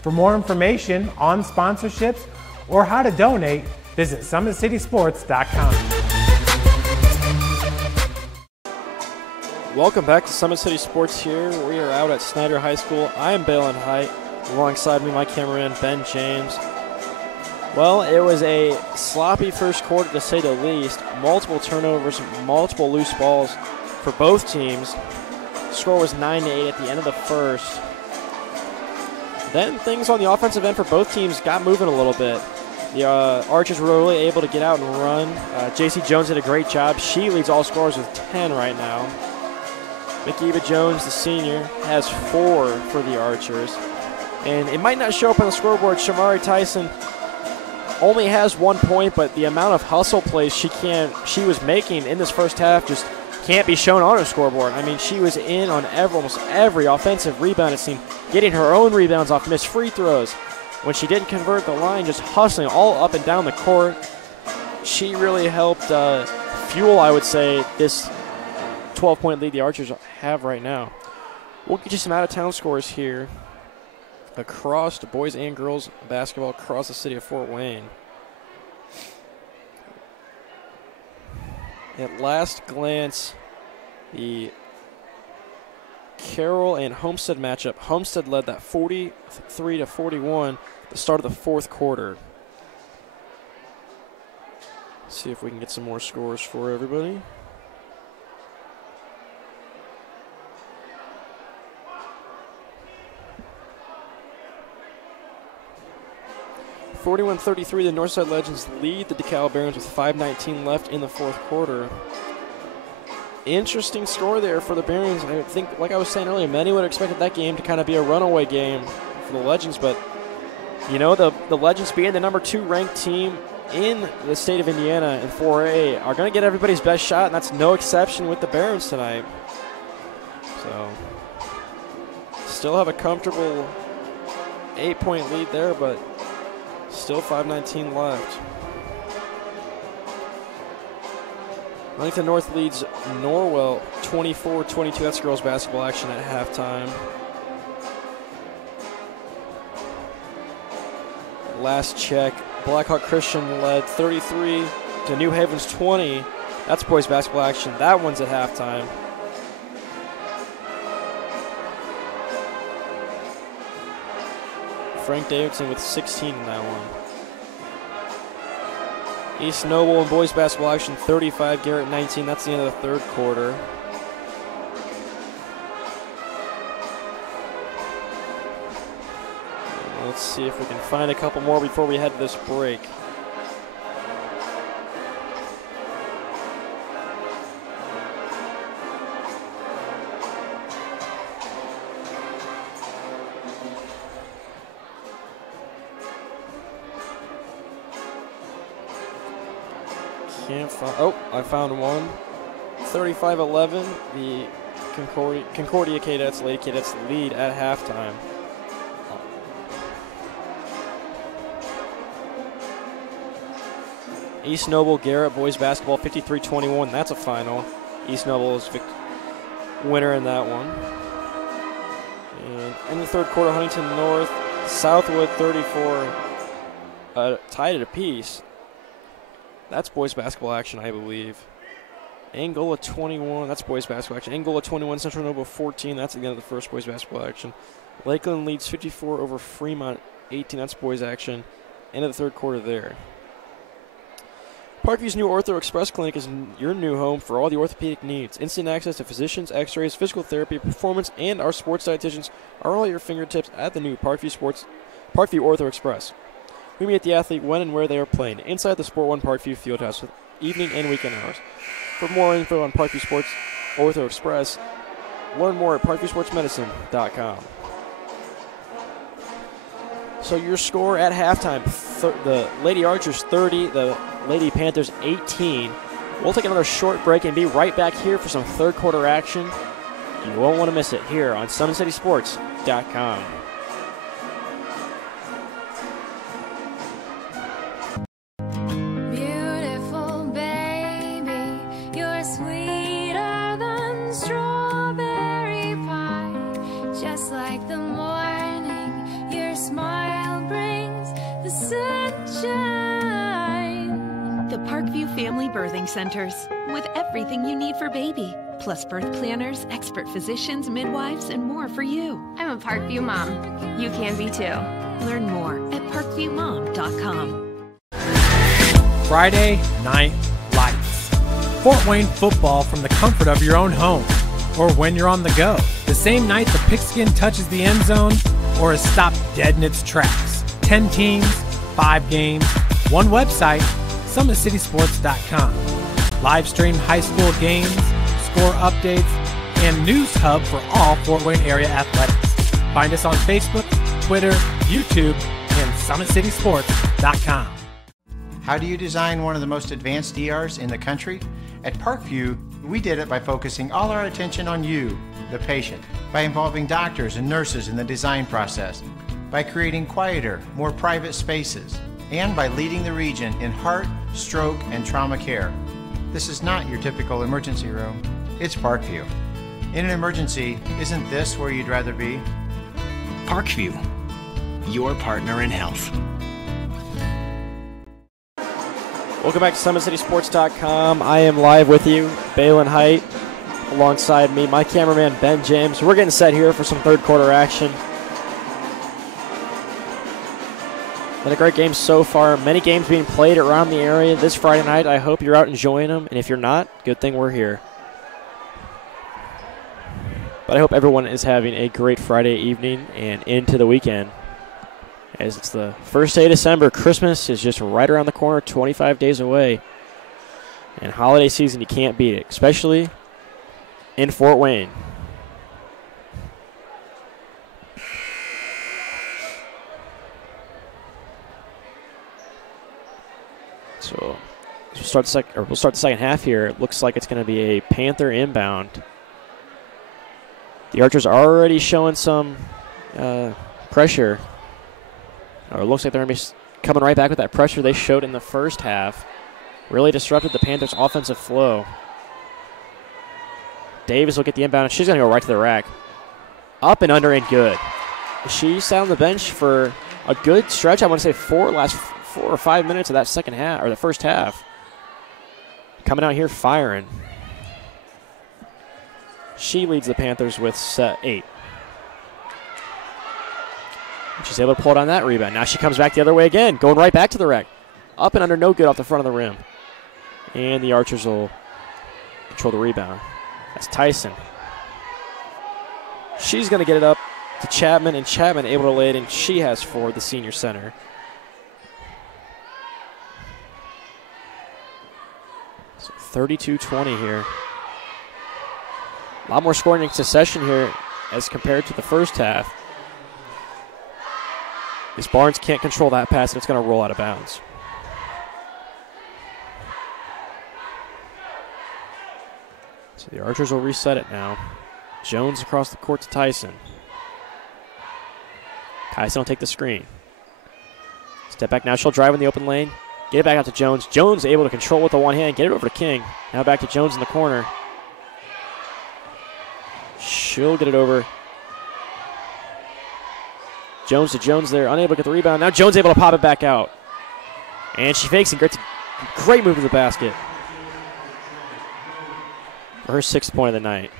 For more information on sponsorships or how to donate, visit SummitCitySports.com. Welcome back to Summit City Sports here. We are out at Snider High School. I am Balin Height. Alongside me, my cameraman, Ben James. Well, it was a sloppy first quarter to say the least. Multiple turnovers, multiple loose balls for both teams. The score was 9-8 at the end of the first. Then things on the offensive end for both teams got moving a little bit. The Archers were really able to get out and run. J.C. Jones did a great job. She leads all scorers with 10 right now. McEva Jones, the senior, has 4 for the Archers. And it might not show up on the scoreboard. Shamari Tyson only has 1 point, but the amount of hustle plays she was making in this first half just can't be shown on her scoreboard. I mean, she was in on almost every offensive rebound, it seemed, getting her own rebounds off missed free throws. When she didn't convert the line, just hustling all up and down the court. She really helped fuel, I would say, this 12-point lead the Archers have right now. We'll get you some out-of-town scores here across the boys and girls basketball across the city of Fort Wayne. At last glance, the Carroll and Homestead matchup. Homestead led that 43-41 at the start of the fourth quarter. Let's see if we can get some more scores for everybody. (41-33), the Northside Legends lead the DeKalb Barons with 5:19 left in the fourth quarter. Interesting score there for the Barons. I think, like I was saying earlier, many would have expected that game to kind of be a runaway game for the Legends, but you know, the Legends being the number 2 ranked team in the state of Indiana in 4A are going to get everybody's best shot, and that's no exception with the Barons tonight. So, still have a comfortable 8-point lead there, but still 5:19 left. Huntington North leads Norwell 24-22. That's girls basketball action at halftime. Last check, Blackhawk Christian led 33 to New Haven's 20. That's boys basketball action. That one's at halftime. Frank Davidson with 16 in that one. East Noble and boys basketball action 35, Garrett 19. That's the end of the third quarter. Let's see if we can find a couple more before we head to this break. Can't find. Oh, I found one. 35-11. The Concordia Cadets, Lady Cadets lead at halftime. East Noble Garrett boys basketball 53-21. That's a final. East Noble is winner in that one. And in the third quarter, Huntington North, Southwood 34, tied at apiece. That's boys basketball action, I believe. Angola 21, that's boys basketball action. Angola 21, Central Noble 14, that's the end of the first boys basketball action. Lakeland leads 54 over Fremont 18, that's boys action. End of the third quarter there. Parkview's new Ortho Express Clinic is your new home for all the orthopedic needs. Instant access to physicians, x-rays, physical therapy, performance, and our sports dietitians are all at your fingertips at the new Parkview Ortho Express. We meet the athlete when and where they are playing, inside the Sport One Parkview Fieldhouse with evening and weekend hours. For more info on Parkview Sports Ortho Express, learn more at parkviewsportsmedicine.com. So your score at halftime, the Lady Archers 30, the Lady Panthers 18. We'll take another short break and be right back here for some third quarter action. You won't want to miss it here on SummitCitySports.com. Beautiful baby, you're sweeter than strawberry pie. Just like the morning, your smile brings the sunshine. The Parkview Family Birthing Centers, with everything you need for baby, plus birth planners, expert physicians, midwives, and more for you. I'm a Parkview mom. You can be too. Learn more at parkviewmom.com. Friday Night Lights. Fort Wayne football from the comfort of your own home, or when you're on the go. The same night the pigskin touches the end zone, or is stopped dead in its tracks. 10 teams, 5 games, one website, SummitCitySports.com. Live stream high school games, score updates, and news hub for all Fort Wayne area athletics. Find us on Facebook, Twitter, YouTube, and SummitCitySports.com. How do you design one of the most advanced ERs in the country? At Parkview, we did it by focusing all our attention on you, the patient, by involving doctors and nurses in the design process, by creating quieter, more private spaces, and by leading the region in heart, stroke, and trauma care. This is not your typical emergency room. It's Parkview. In an emergency, isn't this where you'd rather be? Parkview, your partner in health. Welcome back to SummitCitySports.com. I am live with you, Balin Height, alongside me, my cameraman, Ben James. We're getting set here for some third quarter action. Been a great game so far. Many games being played around the area this Friday night. I hope you're out enjoying them, and if you're not, good thing we're here. But I hope everyone is having a great Friday evening and into the weekend. As it's the first day of December, Christmas is just right around the corner, 25 days away. And holiday season, you can't beat it, especially in Fort Wayne. So we'll start the second half here. It looks like it's going to be a Panther inbound. The Archers are already showing some pressure. Or it looks like they're going to be coming right back with that pressure they showed in the first half. Really disrupted the Panthers' offensive flow. Davis will get the inbound, and she's going to go right to the rack. Up and under and good. She sat on the bench for a good stretch. I want to say 4 or 5 minutes of that second half, or the first half. Coming out here firing. She leads the Panthers with 8. She's able to pull it on that rebound. Now she comes back the other way again, going right back to the rack. Up and under, no good off the front of the rim. And the Archers will control the rebound. That's Tyson. She's going to get it up to Chapman, and Chapman able to lay it in. She has 4, the senior center. So 32-20 here. A lot more scoring in succession here as compared to the first half. As Barnes can't control that pass, and it's going to roll out of bounds. So the Archers will reset it now. Jones across the court to Tyson. Tyson will take the screen. Step back now. She'll drive in the open lane. Get it back out to Jones. Jones able to control with the one hand. Get it over to King. Now back to Jones in the corner. She'll get it over. Jones to Jones there, unable to get the rebound. Now Jones able to pop it back out. And she fakes and gets a great move to the basket for her 6th point of the night.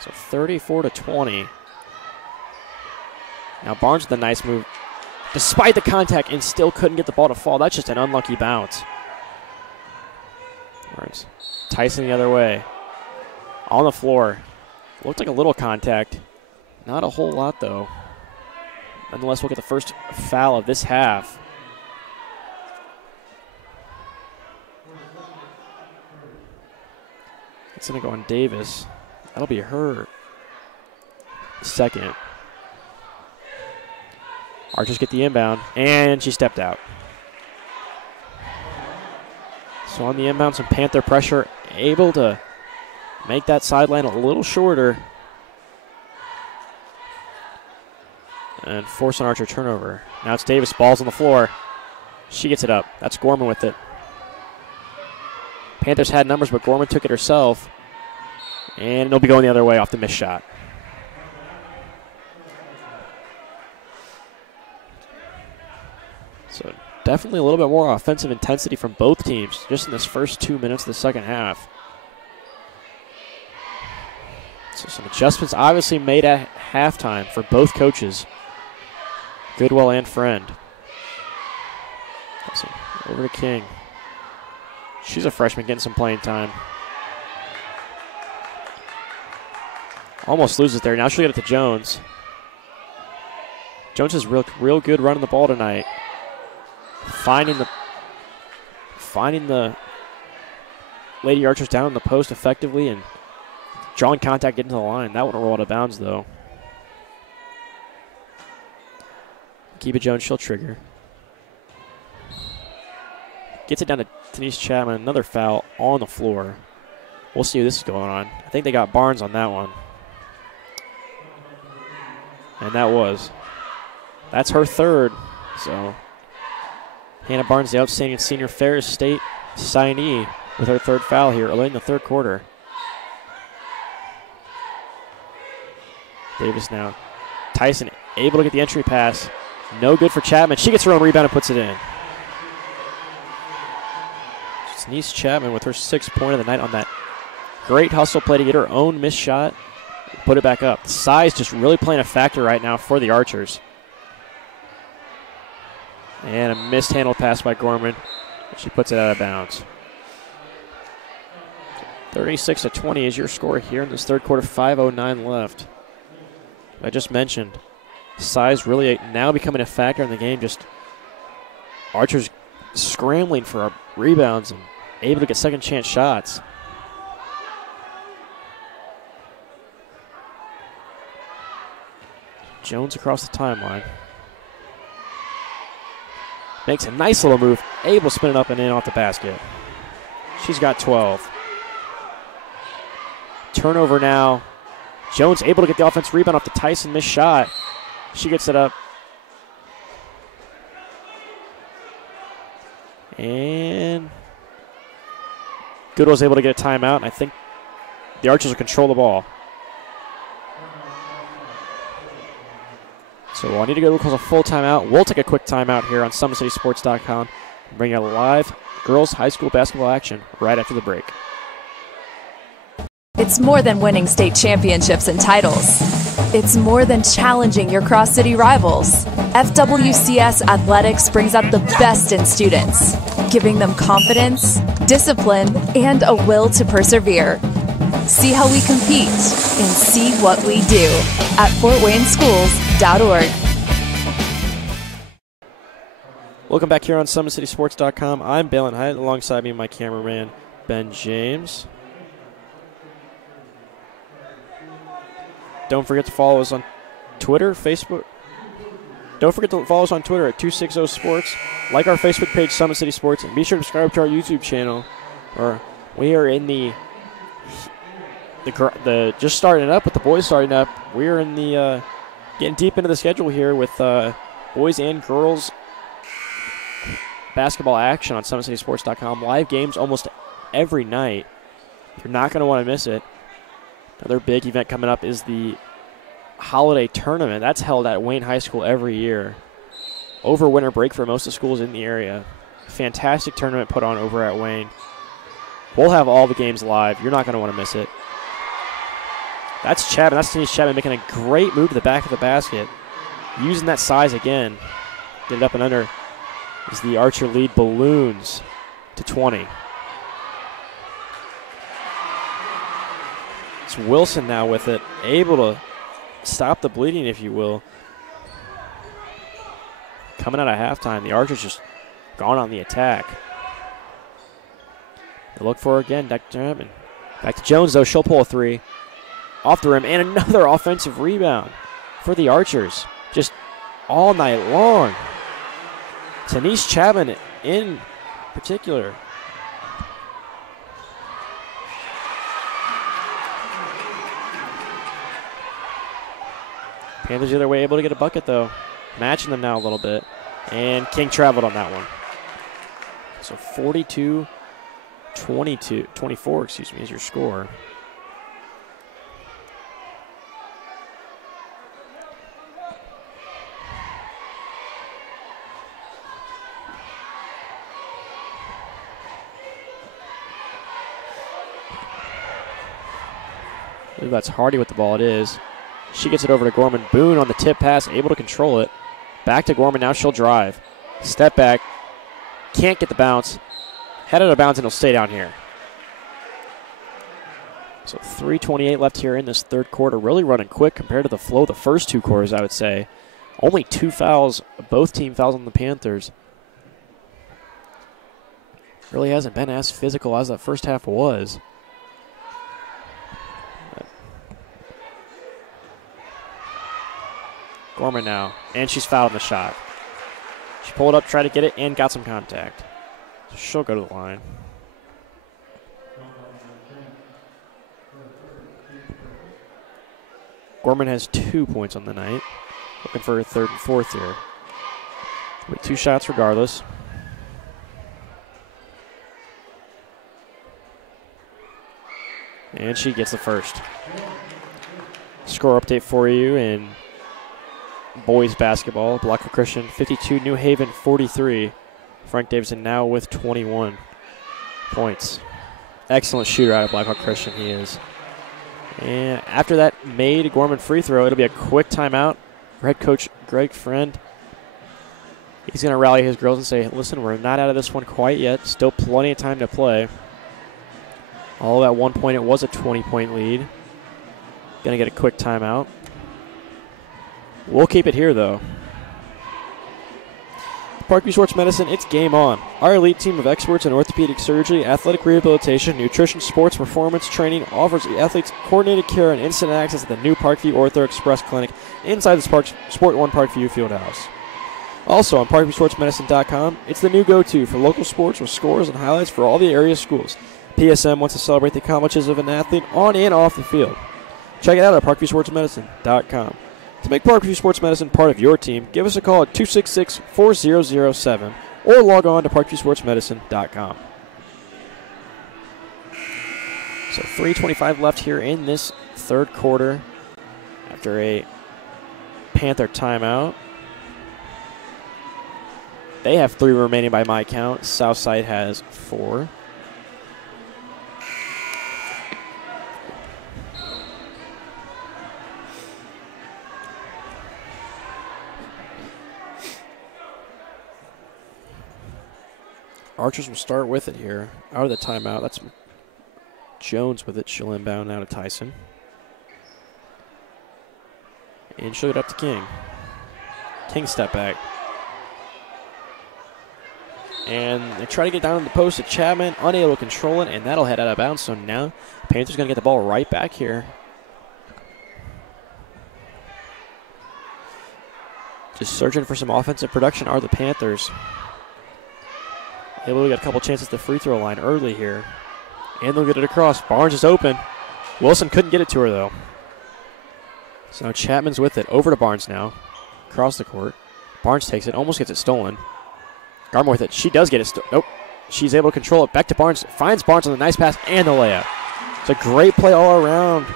So 34-20. Now Barnes with a nice move. Despite the contact, and still couldn't get the ball to fall. That's just an unlucky bounce. Barnes. Tyson the other way. On the floor. Looked like a little contact. Not a whole lot, though. Nonetheless, we'll get the first foul of this half. It's going to go on Davis. That'll be her second. Archers get the inbound, and she stepped out. So on the inbound, some Panther pressure, able to make that sideline a little shorter and force an Archer turnover. Now it's Davis, ball's on the floor. She gets it up. That's Gorman with it. Panthers had numbers, but Gorman took it herself, and it'll be going the other way off the missed shot. So definitely a little bit more offensive intensity from both teams just in this first 2 minutes of the second half. So some adjustments obviously made at halftime for both coaches, Goodwill and Friend. So over to King. She's a freshman getting some playing time. Almost loses there. Now she'll get it to Jones. Jones has real good running the ball tonight. Finding the Lady Archers down in the post effectively and drawing contact, getting to the line. That one will roll out of bounds, though. Keep it Jones, she'll trigger. Gets it down to Denise Chapman. Another foul on the floor. We'll see what this is going on. I think they got Barnes on that one. And that's her third. So Hannah Barnes, the outstanding senior Ferris State signee, with her third foul here early in the third quarter. Davis now. Tyson able to get the entry pass. No good for Chapman. She gets her own rebound and puts it in. Denise Chapman with her 6th point of the night on that great hustle play to get her own missed shot. Put it back up. Size just really playing a factor right now for the Archers. And a mishandled pass by Gorman. She puts it out of bounds. 36-20 is your score here in this third quarter. 5:09 left. I just mentioned size really now becoming a factor in the game. Just Archers scrambling for rebounds and able to get second chance shots. Jones across the timeline. Makes a nice little move, able to spin it up and in off the basket. She's got 12. Turnover now. Jones able to get the offensive rebound off the Tyson missed shot. She gets it up. And Goodwill's able to get a timeout, and I think the Archers will control the ball. So Juanita Goodwill calls a full timeout. We'll take a quick timeout here on SummitCitySports.com and bring you live girls high school basketball action right after the break. It's more than winning state championships and titles. It's more than challenging your cross-city rivals. FWCS Athletics brings out the best in students, giving them confidence, discipline, and a will to persevere. See how we compete and see what we do at FortWayneSchools.org. Welcome back here on SummitCitySports.com. I'm Balin Hyatt, alongside me my cameraman Ben James. Don't forget to follow us on Twitter, Facebook. Don't forget to follow us on Twitter at 260 Sports. Like our Facebook page, Summit City Sports, and be sure to subscribe to our YouTube channel. We are in the just starting up with the boys starting up. We're in the getting deep into the schedule here with boys and girls basketball action on SummitCitySports.com. Live games almost every night. You're not going to want to miss it. Another big event coming up is the holiday tournament. That's held at Wayne High School every year over winter break for most of the schools in the area. Fantastic tournament put on over at Wayne. We'll have all the games live. You're not going to want to miss it. That's Chapman. That's Denise Chapman making a great move to the back of the basket. Using that size again. Get it up and under as the Archer lead balloons to 20. It's Wilson now with it, able to stop the bleeding, if you will. Coming out of halftime, the Archers just gone on the attack. They look for her again. Back to Jones, though. She'll pull a three. off the rim, and another offensive rebound for the Archers. Just all night long. Denise Chapman in particular. Panthers the other way, able to get a bucket though. Matching them now a little bit. And King traveled on that one. So 24, is your score. I believe that's Hardy with the ball. It is. She gets it over to Gorman. Boone on the tip pass, able to control it. Back to Gorman. Now she'll drive. Step back. Can't get the bounce. Head out of bounds, and it'll stay down here. So 3:28 left here in this third quarter. Really running quick compared to the flow of the first two quarters, I would say. Only 2 fouls, both team fouls on the Panthers. Really hasn't been as physical as that first half was. Gorman now, and she's fouled in the shot. She pulled up, tried to get it, and got some contact. So she'll go to the line. Gorman has 2 points on the night. Looking for her third and fourth here. With 2 shots regardless. And she gets the first. Score update for you in boys basketball. Blackwell Christian 52, New Haven 43. Frank Davidson now with 21 points. Excellent shooter out of Blackwell Christian, he is. And after that made Gorman free throw, it'll be a quick timeout for head coach Greg Friend. He's going to rally his girls and say, listen, we're not out of this one quite yet. Still plenty of time to play. All at one point, it was a 20-point lead. Going to get a quick timeout. We'll keep it here, though. Parkview Sports Medicine, it's game on. Our elite team of experts in orthopedic surgery, athletic rehabilitation, nutrition, sports performance training offers the athletes coordinated care and instant access at the new Parkview Ortho Express Clinic inside the Sport One Parkview Fieldhouse. Also on ParkviewSportsMedicine.com, it's the new go-to for local sports with scores and highlights for all the area schools. PSM wants to celebrate the accomplishments of an athlete on and off the field. Check it out at ParkviewSportsMedicine.com. To make Parkview Sports Medicine part of your team, give us a call at 266-4007 or log on to ParkviewSportsMedicine.com. So 3:25 left here in this third quarter after a Panther timeout. They have 3 remaining by my count. Southside has 4. Archers will start with it here. Out of the timeout. That's Jones with it. She'll inbound now to Tyson. And she'll get up to King. King step back. And they try to get down in the post to Chapman. Unable to control it, and that'll head out of bounds. So now Panthers going to get the ball right back here. Just searching for some offensive production are the Panthers. Able to get a couple chances at the free throw line early here. And they'll get it across. Barnes is open. Wilson couldn't get it to her, though. So now Chapman's with it. Over to Barnes now. Across the court. Barnes takes it. Almost gets it stolen. Garmore with it. She does get it. Nope. She's able to control it. Back to Barnes. Finds Barnes on the nice pass and the layup. It's a great play all around.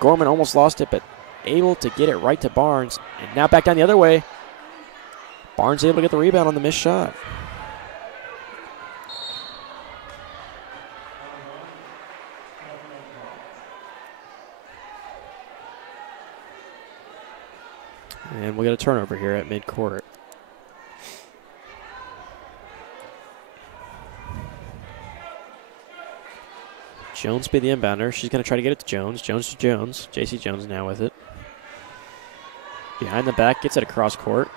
Gorman almost lost it, but able to get it right to Barnes. And now back down the other way. Barnes able to get the rebound on the missed shot. And we'll get a turnover here at midcourt. Jones be the inbounder. She's going to try to get it to Jones. Jones to Jones. JC Jones now with it. Behind the back, gets it across court.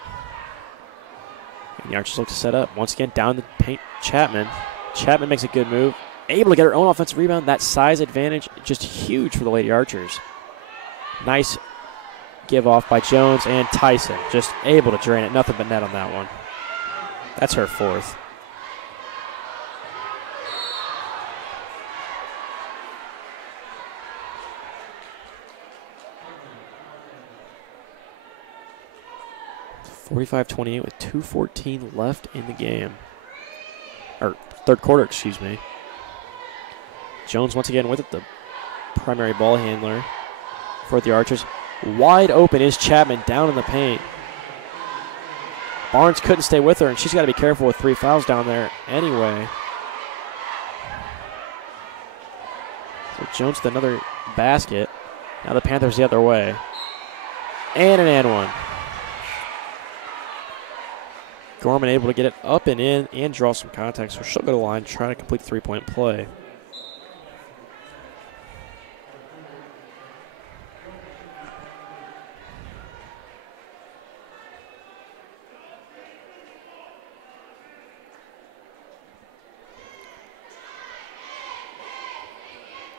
And the Archers look to set up. Once again, down the paint, Chapman. Chapman makes a good move. able to get her own offensive rebound. That size advantage, just huge for the Lady Archers. Nice give off by Jones, and Tyson just able to drain it. Nothing but net on that one. That's her fourth. (45-28) with 2:14 left in the game. Or third quarter, excuse me. Jones once again with it, the primary ball handler for the Archers. Wide open is Chapman down in the paint. Barnes couldn't stay with her, and she's got to be careful with 3 fouls down there anyway. So Jones with another basket. Now the Panthers the other way. And an and one. Gorman able to get it up and in and draw some contact, so she'll go to the line, try to complete the 3-point play.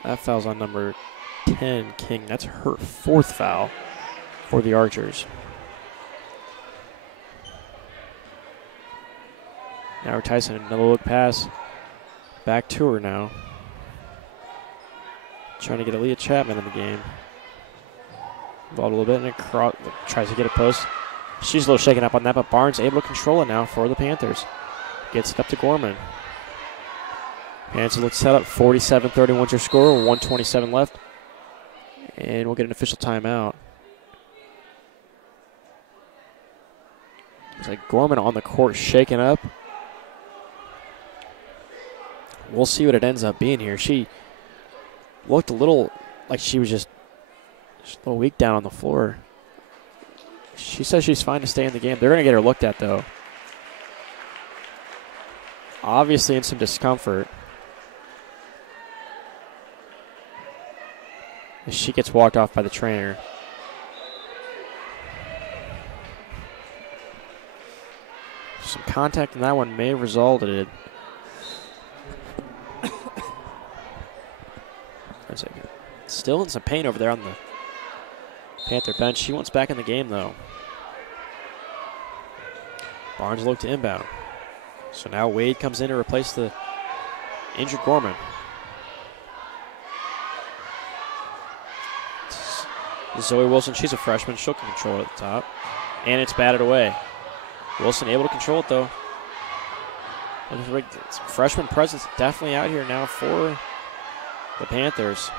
That foul's on number 10, King. That's her fourth foul for the Archers. Now Tyson, another look pass. Back to her now. Trying to get Aaliyah Chapman in the game. Involved a little bit, and tries to get a post. She's a little shaken up on that, but Barnes able to control it now for the Panthers. Gets it up to Gorman. Panthers look set up. 47-31 your score. 1:27 left. And we'll get an official timeout. It's like Gorman on the court shaking up. We'll see what it ends up being here. She looked a little like she was just a little weak down on the floor. She says she's fine to stay in the game. They're going to get her looked at, though. Obviously in some discomfort. As she gets walked off by the trainer. Some contact in that one may have resulted in. Still in some pain over there on the Panther bench. She wants back in the game, though. Barnes looked to inbound. So now Wade comes in to replace the injured Gorman. Zoe Wilson, she's a freshman. She'll control it at the top. And it's batted away. Wilson able to control it, though. Freshman presence definitely out here now for the Panthers.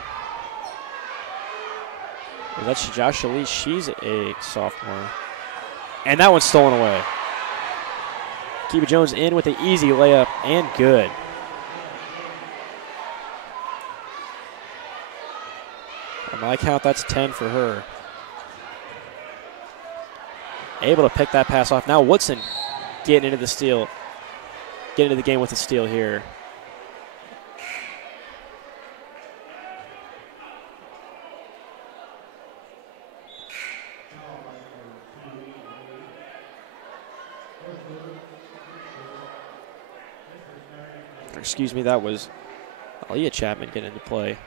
That's Josh Ali. She's a sophomore. And that one's stolen away. Kiva Jones in with an easy layup and good. On my count, that's 10 for her. Able to pick that pass off. Now Woodson getting into the steal. Getting into the game with a steal here. Excuse me, that was Aaliyah Chapman getting into play.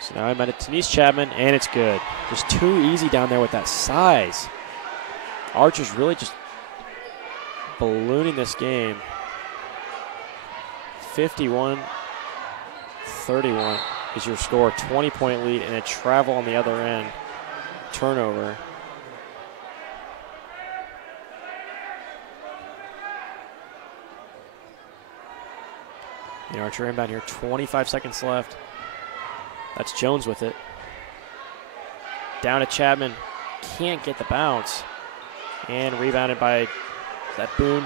So now I'm at Denise Chapman, and it's good. Just too easy down there with that size. Archer's really just ballooning this game. 51-31 is your score. 20-point lead and a travel on the other end. Turnover. The Archer inbound here, 25 seconds left. That's Jones with it. Down to Chapman. Can't get the bounce. And rebounded by that Boone.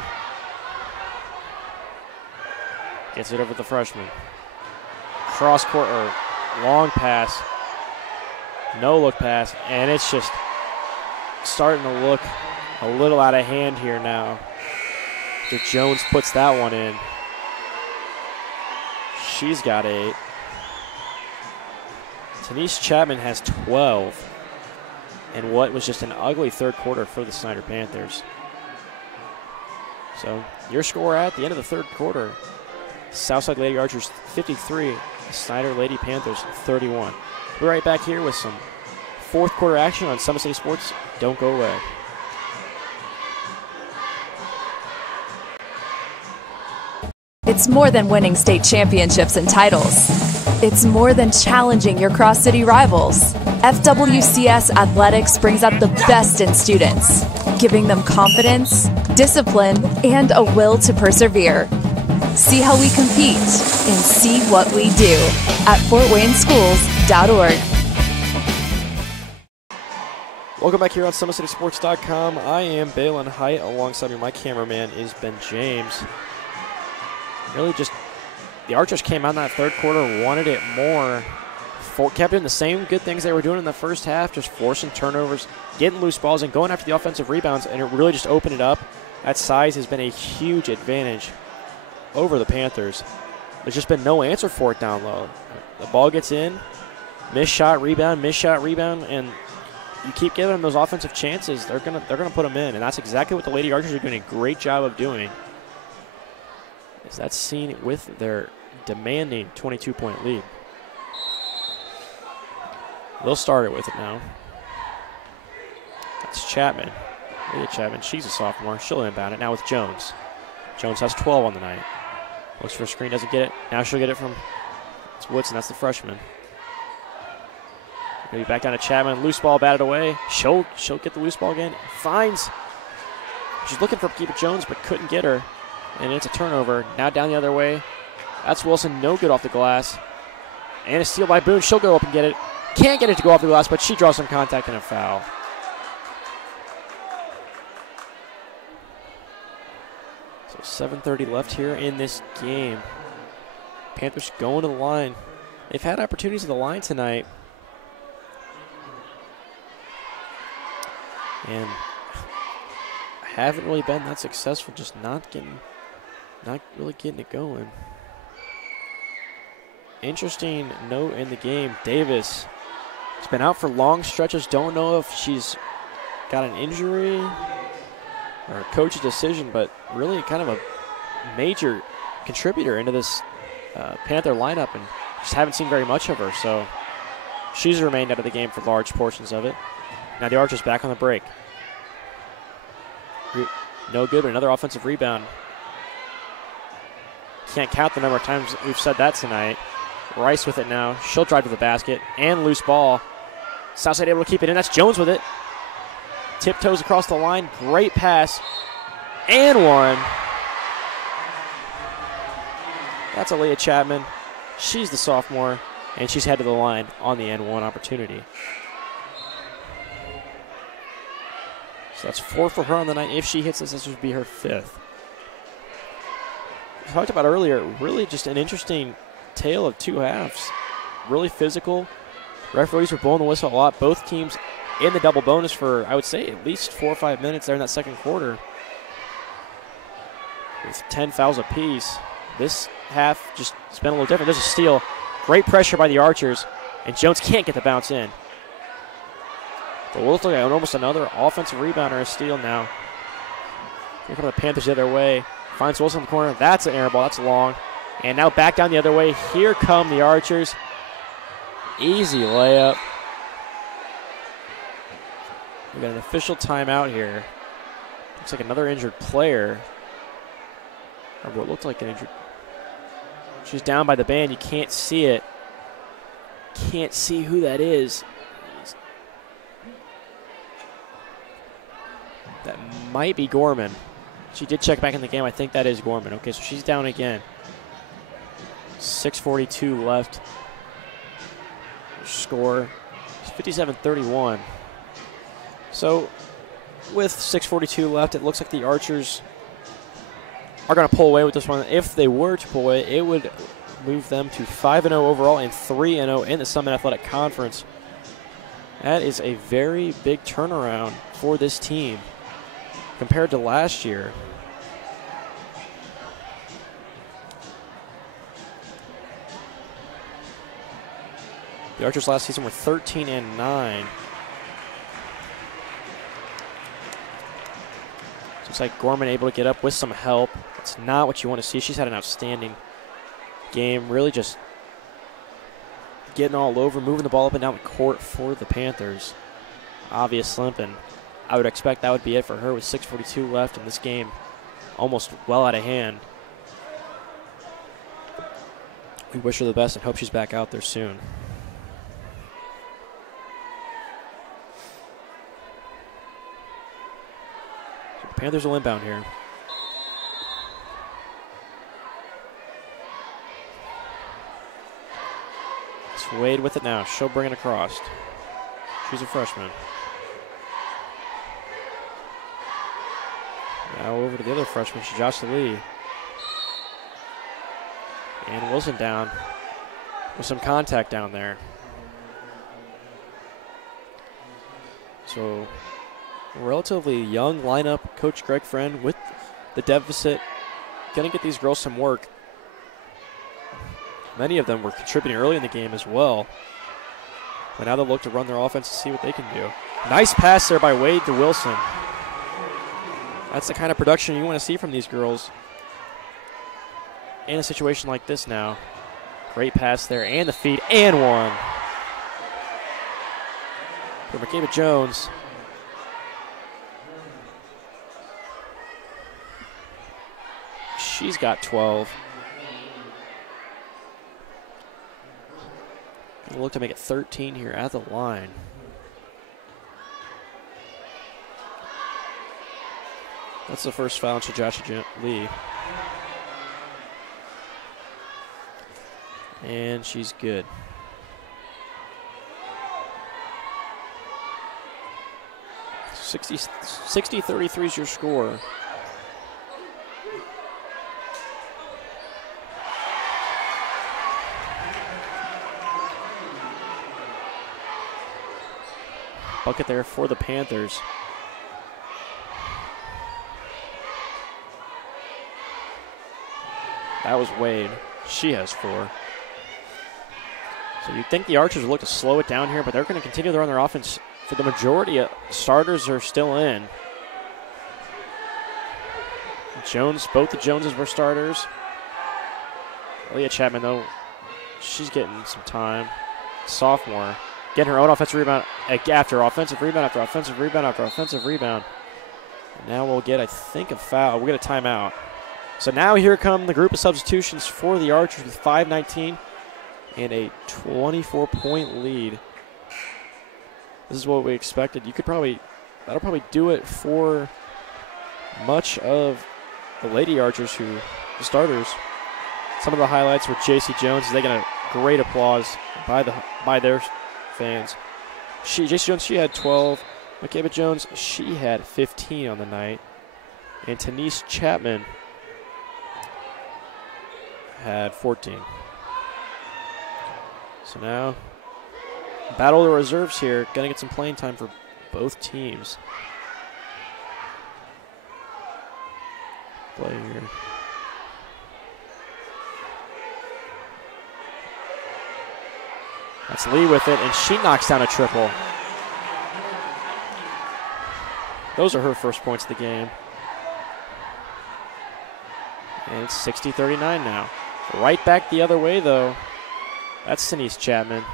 Gets it over the freshman. Cross court or long pass. No look pass. And it's just starting to look a little out of hand here now. After Jones puts that one in. She's got 8. Denise Chapman has 12. And what was just an ugly third quarter for the Snider Panthers. So your score at the end of the third quarter, Southside Lady Archers 53, Snider Lady Panthers 31. We're right back here with some fourth quarter action on Summit City Sports. Don't go away. It's more than winning state championships and titles. It's more than challenging your cross-city rivals. FWCS Athletics brings out the best in students, giving them confidence, discipline, and a will to persevere. See how we compete and see what we do at FortWayneSchools.org. Welcome back here on SummitCitySports.com. I am Balin Height. Alongside me, my cameraman is Ben James. Really just, the Archers came out in that third quarter, wanted it more. Kept doing the same good things they were doing in the first half, just forcing turnovers, getting loose balls, and going after the offensive rebounds, and it really just opened it up. That size has been a huge advantage over the Panthers. There's just been no answer for it down low. The ball gets in, missed shot, rebound, and you keep giving them those offensive chances, they're gonna put them in, and that's exactly what the Lady Archers are doing a great job of doing. Is that seen with their demanding 22-point lead. They'll start it with it now. That's Chapman. Leah Chapman, she's a sophomore. She'll inbound it now with Jones. Jones has 12 on the night. Looks for a screen, doesn't get it. Now she'll get it from Woodson, that's the freshman. Maybe back down to Chapman. Loose ball batted away. She'll get the loose ball again. Finds. She's looking for Keeper Jones, but couldn't get her. And it's a turnover. Now down the other way. That's Wilson. No good off the glass. And a steal by Boone. She'll go up and get it. Can't get it to go off the glass, but she draws some contact and a foul. So 7:30 left here in this game. Panthers going to the line. They've had opportunities at the line tonight. And haven't really been that successful, just not really getting it going. Interesting note in the game, Davis has been out for long stretches. Don't know if she's got an injury or a coach's decision, but really kind of a major contributor into this Panther lineup, and just haven't seen very much of her. So she's remained out of the game for large portions of it. Now the Archers back on the break. No good, but another offensive rebound. Can't count the number of times we've said that tonight. Rice with it now. She'll drive to the basket and loose ball. Southside able to keep it in. That's Jones with it. Tiptoes across the line. Great pass. And one. That's Aaliyah Chapman. She's the sophomore, and she's headed to the line on the N1 opportunity. So that's 4 for her on the night. If she hits this would be her 5th. We talked about earlier, really just an interesting tale of two halves. Really physical. Referees were blowing the whistle a lot. Both teams in the double bonus for, I would say, at least 4 or 5 minutes there in that second quarter. With 10 fouls apiece. This half just has been a little different. There's a steal. Great pressure by the Archers. And Jones can't get the bounce in. But we'll look like almost another offensive rebound or a steal now. Here come the Panthers the other way. Finds Wilson in the corner. That's an air ball. That's long. And now back down the other way. Here come the Archers. Easy layup. We got an official timeout here. Looks like another injured player. Or what looked like an injured. She's down by the band. You can't see it. Can't see who that is. That might be Gorman. She did check back in the game. I think that is Gorman. Okay, so she's down again. 6:42 left. Score is 57-31. So with 6:42 left, it looks like the Archers are going to pull away with this one. If they were to pull away, it would move them to 5-0 overall and 3-0 in the Summit Athletic Conference. That is a very big turnaround for this team compared to last year. The Archers last season were 13-9. So it's like Gorman able to get up with some help. It's not what you want to see. She's had an outstanding game, really just getting all over, moving the ball up and down the court for the Panthers. Obvious limp, and I would expect that would be it for her with 6:42 left in this game, almost well out of hand. We wish her the best and hope she's back out there soon. So the Panthers will inbound here. It's Wade with it now. She'll bring it across. She's a freshman. Now over to the other freshman, Shajasha Lee. And Wilson down with some contact down there. So, relatively young lineup. Coach Greg Friend with the deficit. Going to get these girls some work. Many of them were contributing early in the game as well. But now they'll look to run their offense to see what they can do. Nice pass there by Wade to Wilson. That's the kind of production you want to see from these girls in a situation like this now. Great pass there, and the feed, and one. For McCabe Jones. She's got 12. Gonna look to make it 13 here at the line. That's the first foul on Shajasha Lee. And she's good. 60-33 is your score. Bucket there for the Panthers. That was Wade. She has 4. So you'd think the Archers would look to slow it down here, but they're going to continue to run their offense. For the majority of starters are still in. Jones, both the Joneses were starters. Leah Chapman, though, she's getting some time. Sophomore, getting her own offensive rebound after offensive rebound after offensive rebound after offensive rebound. And now we'll get, I think, a foul. We'll get a timeout. So now here come the group of substitutions for the Archers with 5:19 and a 24-point lead. This is what we expected. That'll probably do it for much of the Lady Archers, the starters. Some of the highlights were J.C. Jones. They got a great applause by their fans. J.C. Jones, she had 12. McCabe Jones, she had 15 on the night. And Tanise Chapman had 14. So now, battle of the reserves here. Gonna get some playing time for both teams. Play here. That's Lee with it, and she knocks down a triple. Those are her first points of the game. And it's 60-39 now. Right back the other way, though. That's Tanise Chapman.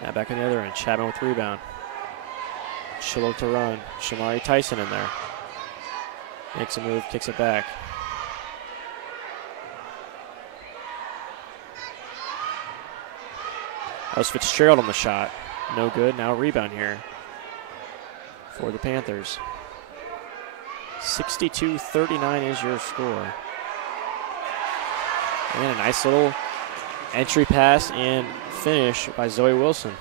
Now back on the other end. Chapman with rebound. She'll look to run. Shamari Tyson in there. Makes a move, kicks it back. That was Fitzgerald on the shot. No good. Now a rebound here for the Panthers. 62-39 is your score. And a nice little entry pass and finish by Zoe Wilson.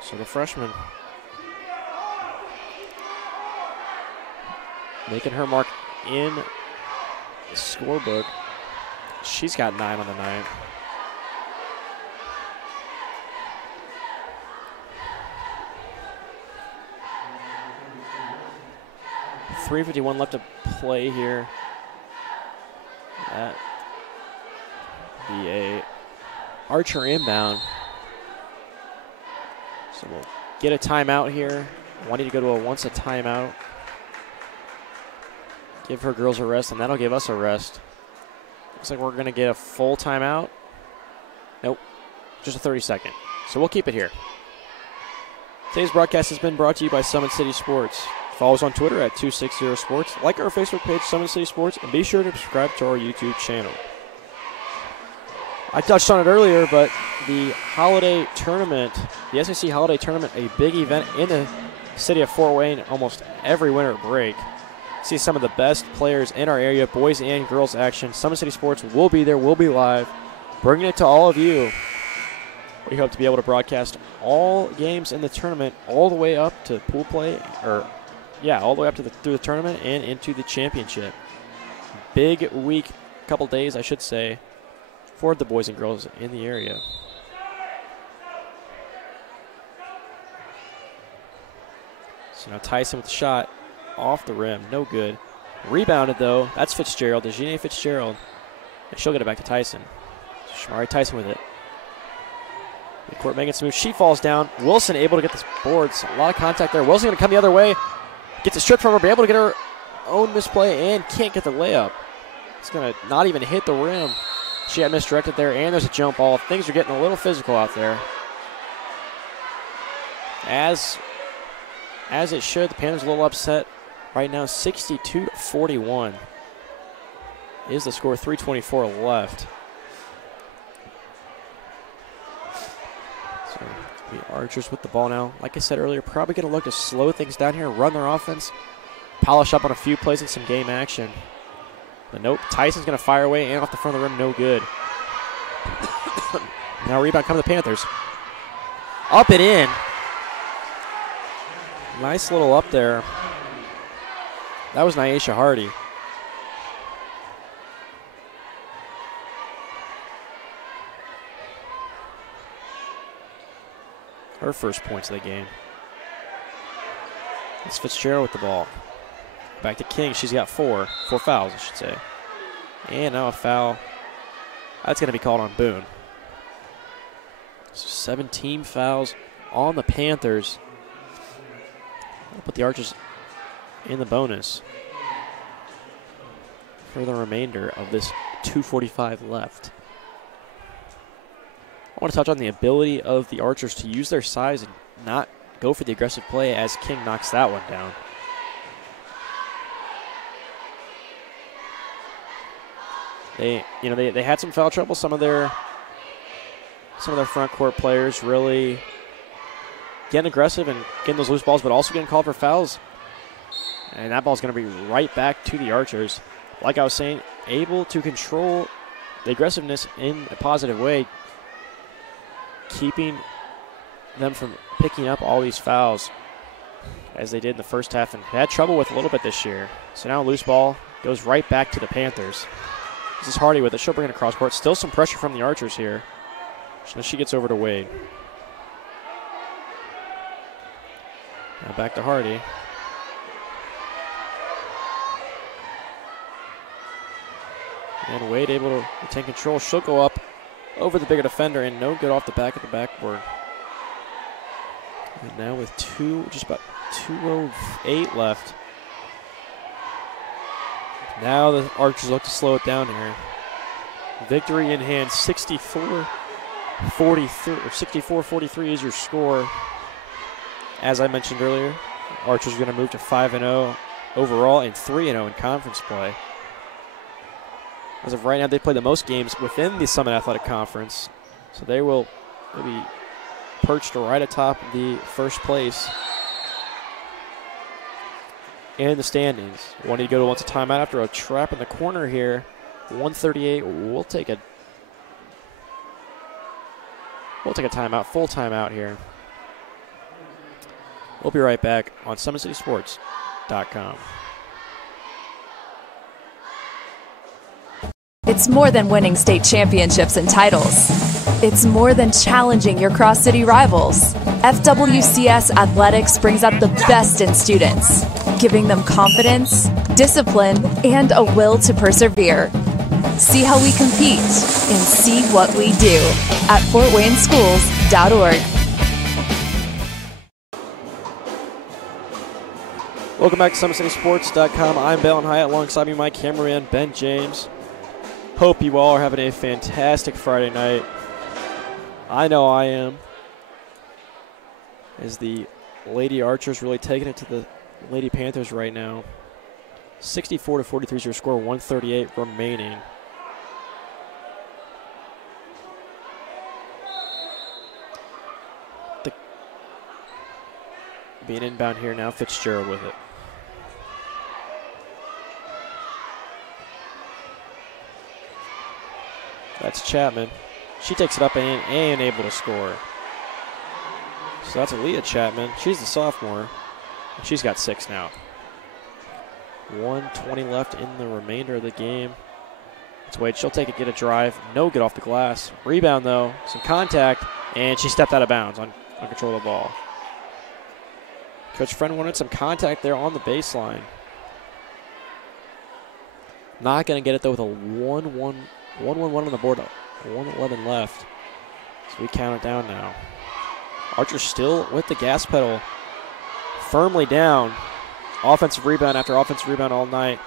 So the freshman making her mark in the scorebook. She's got 9 on the night. .351 left to play here. That be a Archer inbound. So we'll get a timeout here. Wanting to go to a once a timeout. Give her girls a rest, and that'll give us a rest. Looks like we're going to get a full timeout. Nope, just a 30-second. So we'll keep it here. Today's broadcast has been brought to you by Summit City Sports. Follow us on Twitter at 260sports. Like our Facebook page, Summit City Sports, and be sure to subscribe to our YouTube channel. I touched on it earlier, but the holiday tournament, the SAC holiday tournament, a big event in the city of Fort Wayne almost every winter break. See some of the best players in our area, boys and girls action. Summit City Sports will be there, will be live, bringing it to all of you. We hope to be able to broadcast all games in the tournament all the way up to pool play, all the way up to through the tournament and into the championship. Big week, couple days, I should say, for the boys and girls in the area. So now Tyson with the shot off the rim, no good. Rebounded though, that's Fitzgerald, Dejene Fitzgerald. And she'll get it back to Tyson. Shamari Tyson with it. Court making some moves. She falls down. Wilson able to get the boards. A lot of contact there. Wilson going to come the other way. Gets it stripped from her, but able to get her own misplay and can't get the layup. It's going to not even hit the rim. She got misdirected there, and there's a jump ball. Things are getting a little physical out there. As it should. The Panthers a little upset right now. 62-41 is the score. 3:24 left. So the Archers with the ball now. Like I said earlier, probably going to look to slow things down here, run their offense, polish up on a few plays and some game action. But nope, Tyson's going to fire away and off the front of the rim, no good. Now rebound coming to the Panthers. Up and in. Nice little up there. That was Nyesha Hardy. Her first points of the game. It's Fitzgerald with the ball. Back to King. She's got four fouls, I should say. And now a foul. That's going to be called on Boone. So 17 fouls on the Panthers. I'll put the Archers in the bonus for the remainder of this 2:45 left. I want to touch on the ability of the Archers to use their size and not go for the aggressive play as King knocks that one down. They had some foul trouble. Some of their front court players really getting aggressive and getting those loose balls, but also getting called for fouls. And that ball's going to be right back to the Archers. Like I was saying, able to control the aggressiveness in a positive way, keeping them from picking up all these fouls as they did in the first half and had trouble with a little bit this year. So now loose ball goes right back to the Panthers. This is Hardy with it. She'll bring it across court. Still some pressure from the Archers here. So she gets over to Wade. Now back to Hardy. And Wade able to retain control. She'll go up over the bigger defender and no good off the back of the backboard. And now with just about 2:08 left. Now the Archers look to slow it down here. Victory in hand, 64-43 is your score. As I mentioned earlier, Archers are going to move to 5-0 overall and 3-0 in conference play. As of right now, they play the most games within the Summit Athletic Conference. So they'll be perched right atop the first place in the standings. Wanting to go to once a timeout after a trap in the corner here. 138. We'll take a timeout, full timeout here. We'll be right back on SummitCitySports.com. It's more than winning state championships and titles. It's more than challenging your cross-city rivals. FWCS Athletics brings out the best in students, giving them confidence, discipline, and a will to persevere. See how we compete and see what we do at FortWayneSchools.org. Welcome back to SummitCitySports.com. I'm Balen Hyatt, alongside me my cameraman Ben James. Hope you all are having a fantastic Friday night. I know I am. As the Lady Archers really taking it to the Lady Panthers right now. 64-43 is your score, 138 remaining. Being inbound here now, Fitzgerald with it. That's Chapman. She takes it up and able to score. So that's Aaliyah Chapman. She's the sophomore. And she's got 6 now. 1:20 left in the remainder of the game. Let's wait. She'll take it, get a drive. No good off the glass. Rebound, though. Some contact. And she stepped out of bounds on control of the ball. Coach Friend wanted some contact there on the baseline. Not going to get it, though, with a 1-1 on the board. 1:11 left. So we count it down now. Archer still with the gas pedal. Firmly down. Offensive rebound after offensive rebound all night.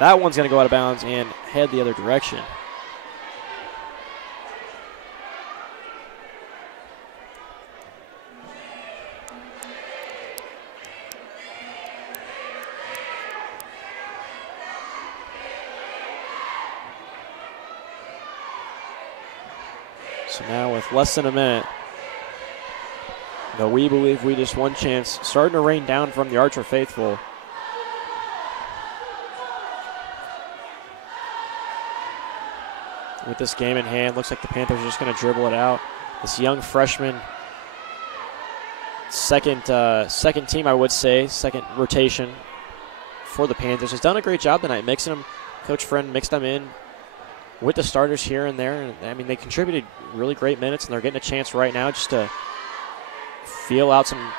That one's going to go out of bounds and head the other direction. So now with less than a minute, the We Believe We Just Won chants starting to rain down from the Archer faithful. With this game in hand, looks like the Panthers are just going to dribble it out. This young freshman, second team, I would say, second rotation for the Panthers, has done a great job tonight, mixing them. Coach Friend mixed them in with the starters here and there. And, I mean, they contributed really great minutes, and they're getting a chance right now just to feel out some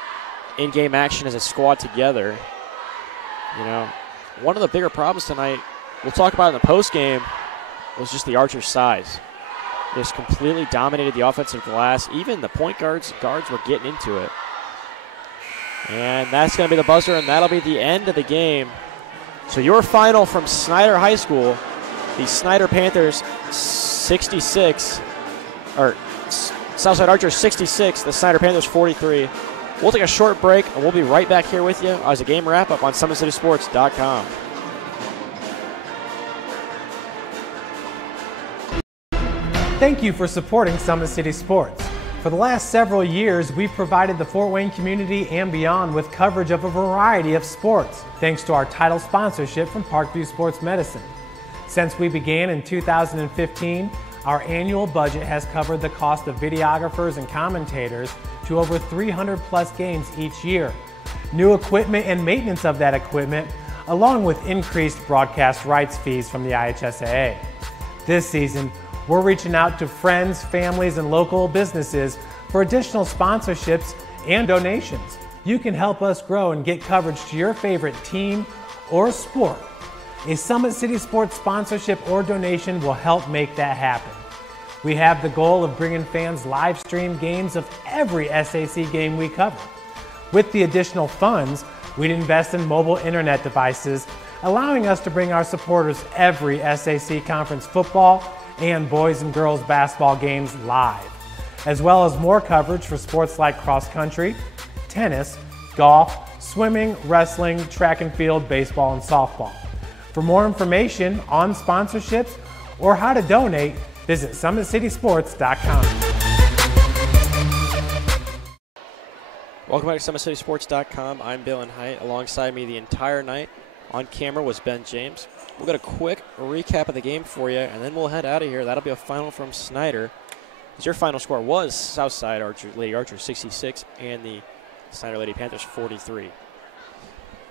in-game action as a squad together. You know, one of the bigger problems tonight, we'll talk about in the postgame, was just the Archer's size. Just completely dominated the offensive glass. Even the point guards were getting into it. And that's going to be the buzzer, and that'll be the end of the game. So your final from Snider High School, the Snider Panthers 66, or Southside Archers 66, the Snider Panthers 43. We'll take a short break, and we'll be right back here with you as a game wrap-up on SummitCitySports.com. Thank you for supporting Summit City Sports. For the last several years, we've provided the Fort Wayne community and beyond with coverage of a variety of sports, thanks to our title sponsorship from Parkview Sports Medicine. Since we began in 2015, our annual budget has covered the cost of videographers and commentators to over 300 plus games each year. New equipment and maintenance of that equipment, along with increased broadcast rights fees from the IHSAA. This season, we're reaching out to friends, families, and local businesses for additional sponsorships and donations. You can help us grow and get coverage to your favorite team or sport. A Summit City Sports sponsorship or donation will help make that happen. We have the goal of bringing fans live stream games of every SAC game we cover. With the additional funds, we'd invest in mobile internet devices, allowing us to bring our supporters every SAC conference football and boys and girls basketball games live, as well as more coverage for sports like cross country, tennis, golf, swimming, wrestling, track and field, baseball, and softball. For more information on sponsorships or how to donate, visit SummitCitySports.com. Welcome back to SummitCitySports.com. I'm Balen Hyatt. Alongside me the entire night on camera was Ben James. We'll get a quick recap of the game for you, and then we'll head out of here. That'll be a final from Snider. As your final score was Southside Lady Archers 66 and the Snider Lady Panthers 43.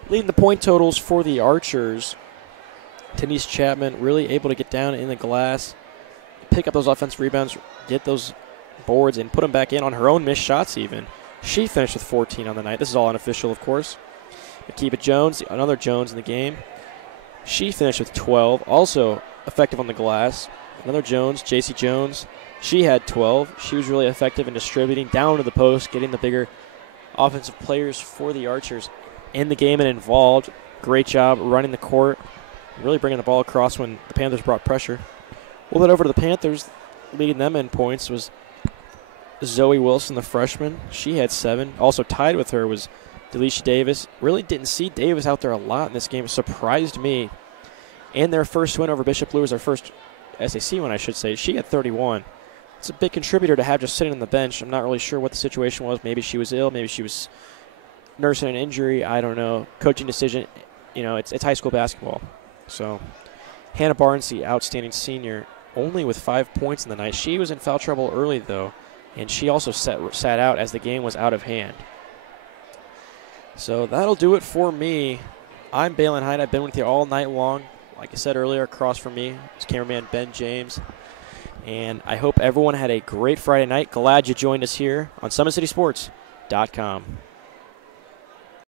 Leading the point totals for the Archers, Denise Chapman really able to get down in the glass, pick up those offensive rebounds, get those boards, and put them back in on her own missed shots even. She finished with 14 on the night. This is all unofficial, of course. Akiba Jones, another Jones in the game. She finished with 12, also effective on the glass. Another Jones, JC Jones, she had 12. She was really effective in distributing down to the post, getting the bigger offensive players for the Archers in the game and involved. Great job running the court, really bringing the ball across when the Panthers brought pressure. We'll head over to the Panthers. Leading them in points was Zoe Wilson, the freshman. She had 7. Also tied with her was Delisha Davis. Really didn't see Davis out there a lot in this game. It surprised me. And their first win over Bishop Blue was their first SAC win, I should say. She had 31. It's a big contributor to have just sitting on the bench. I'm not really sure what the situation was. Maybe she was ill. Maybe she was nursing an injury. I don't know. Coaching decision. You know, it's high school basketball. So Hannah Barnes, the outstanding senior, only with 5 points in the night. She was in foul trouble early, though, and she also sat out as the game was out of hand. So that'll do it for me. I'm Balin Hyde. I've been with you all night long. Like I said earlier, across from me is cameraman Ben James. And I hope everyone had a great Friday night. Glad you joined us here on SummitCitySports.com.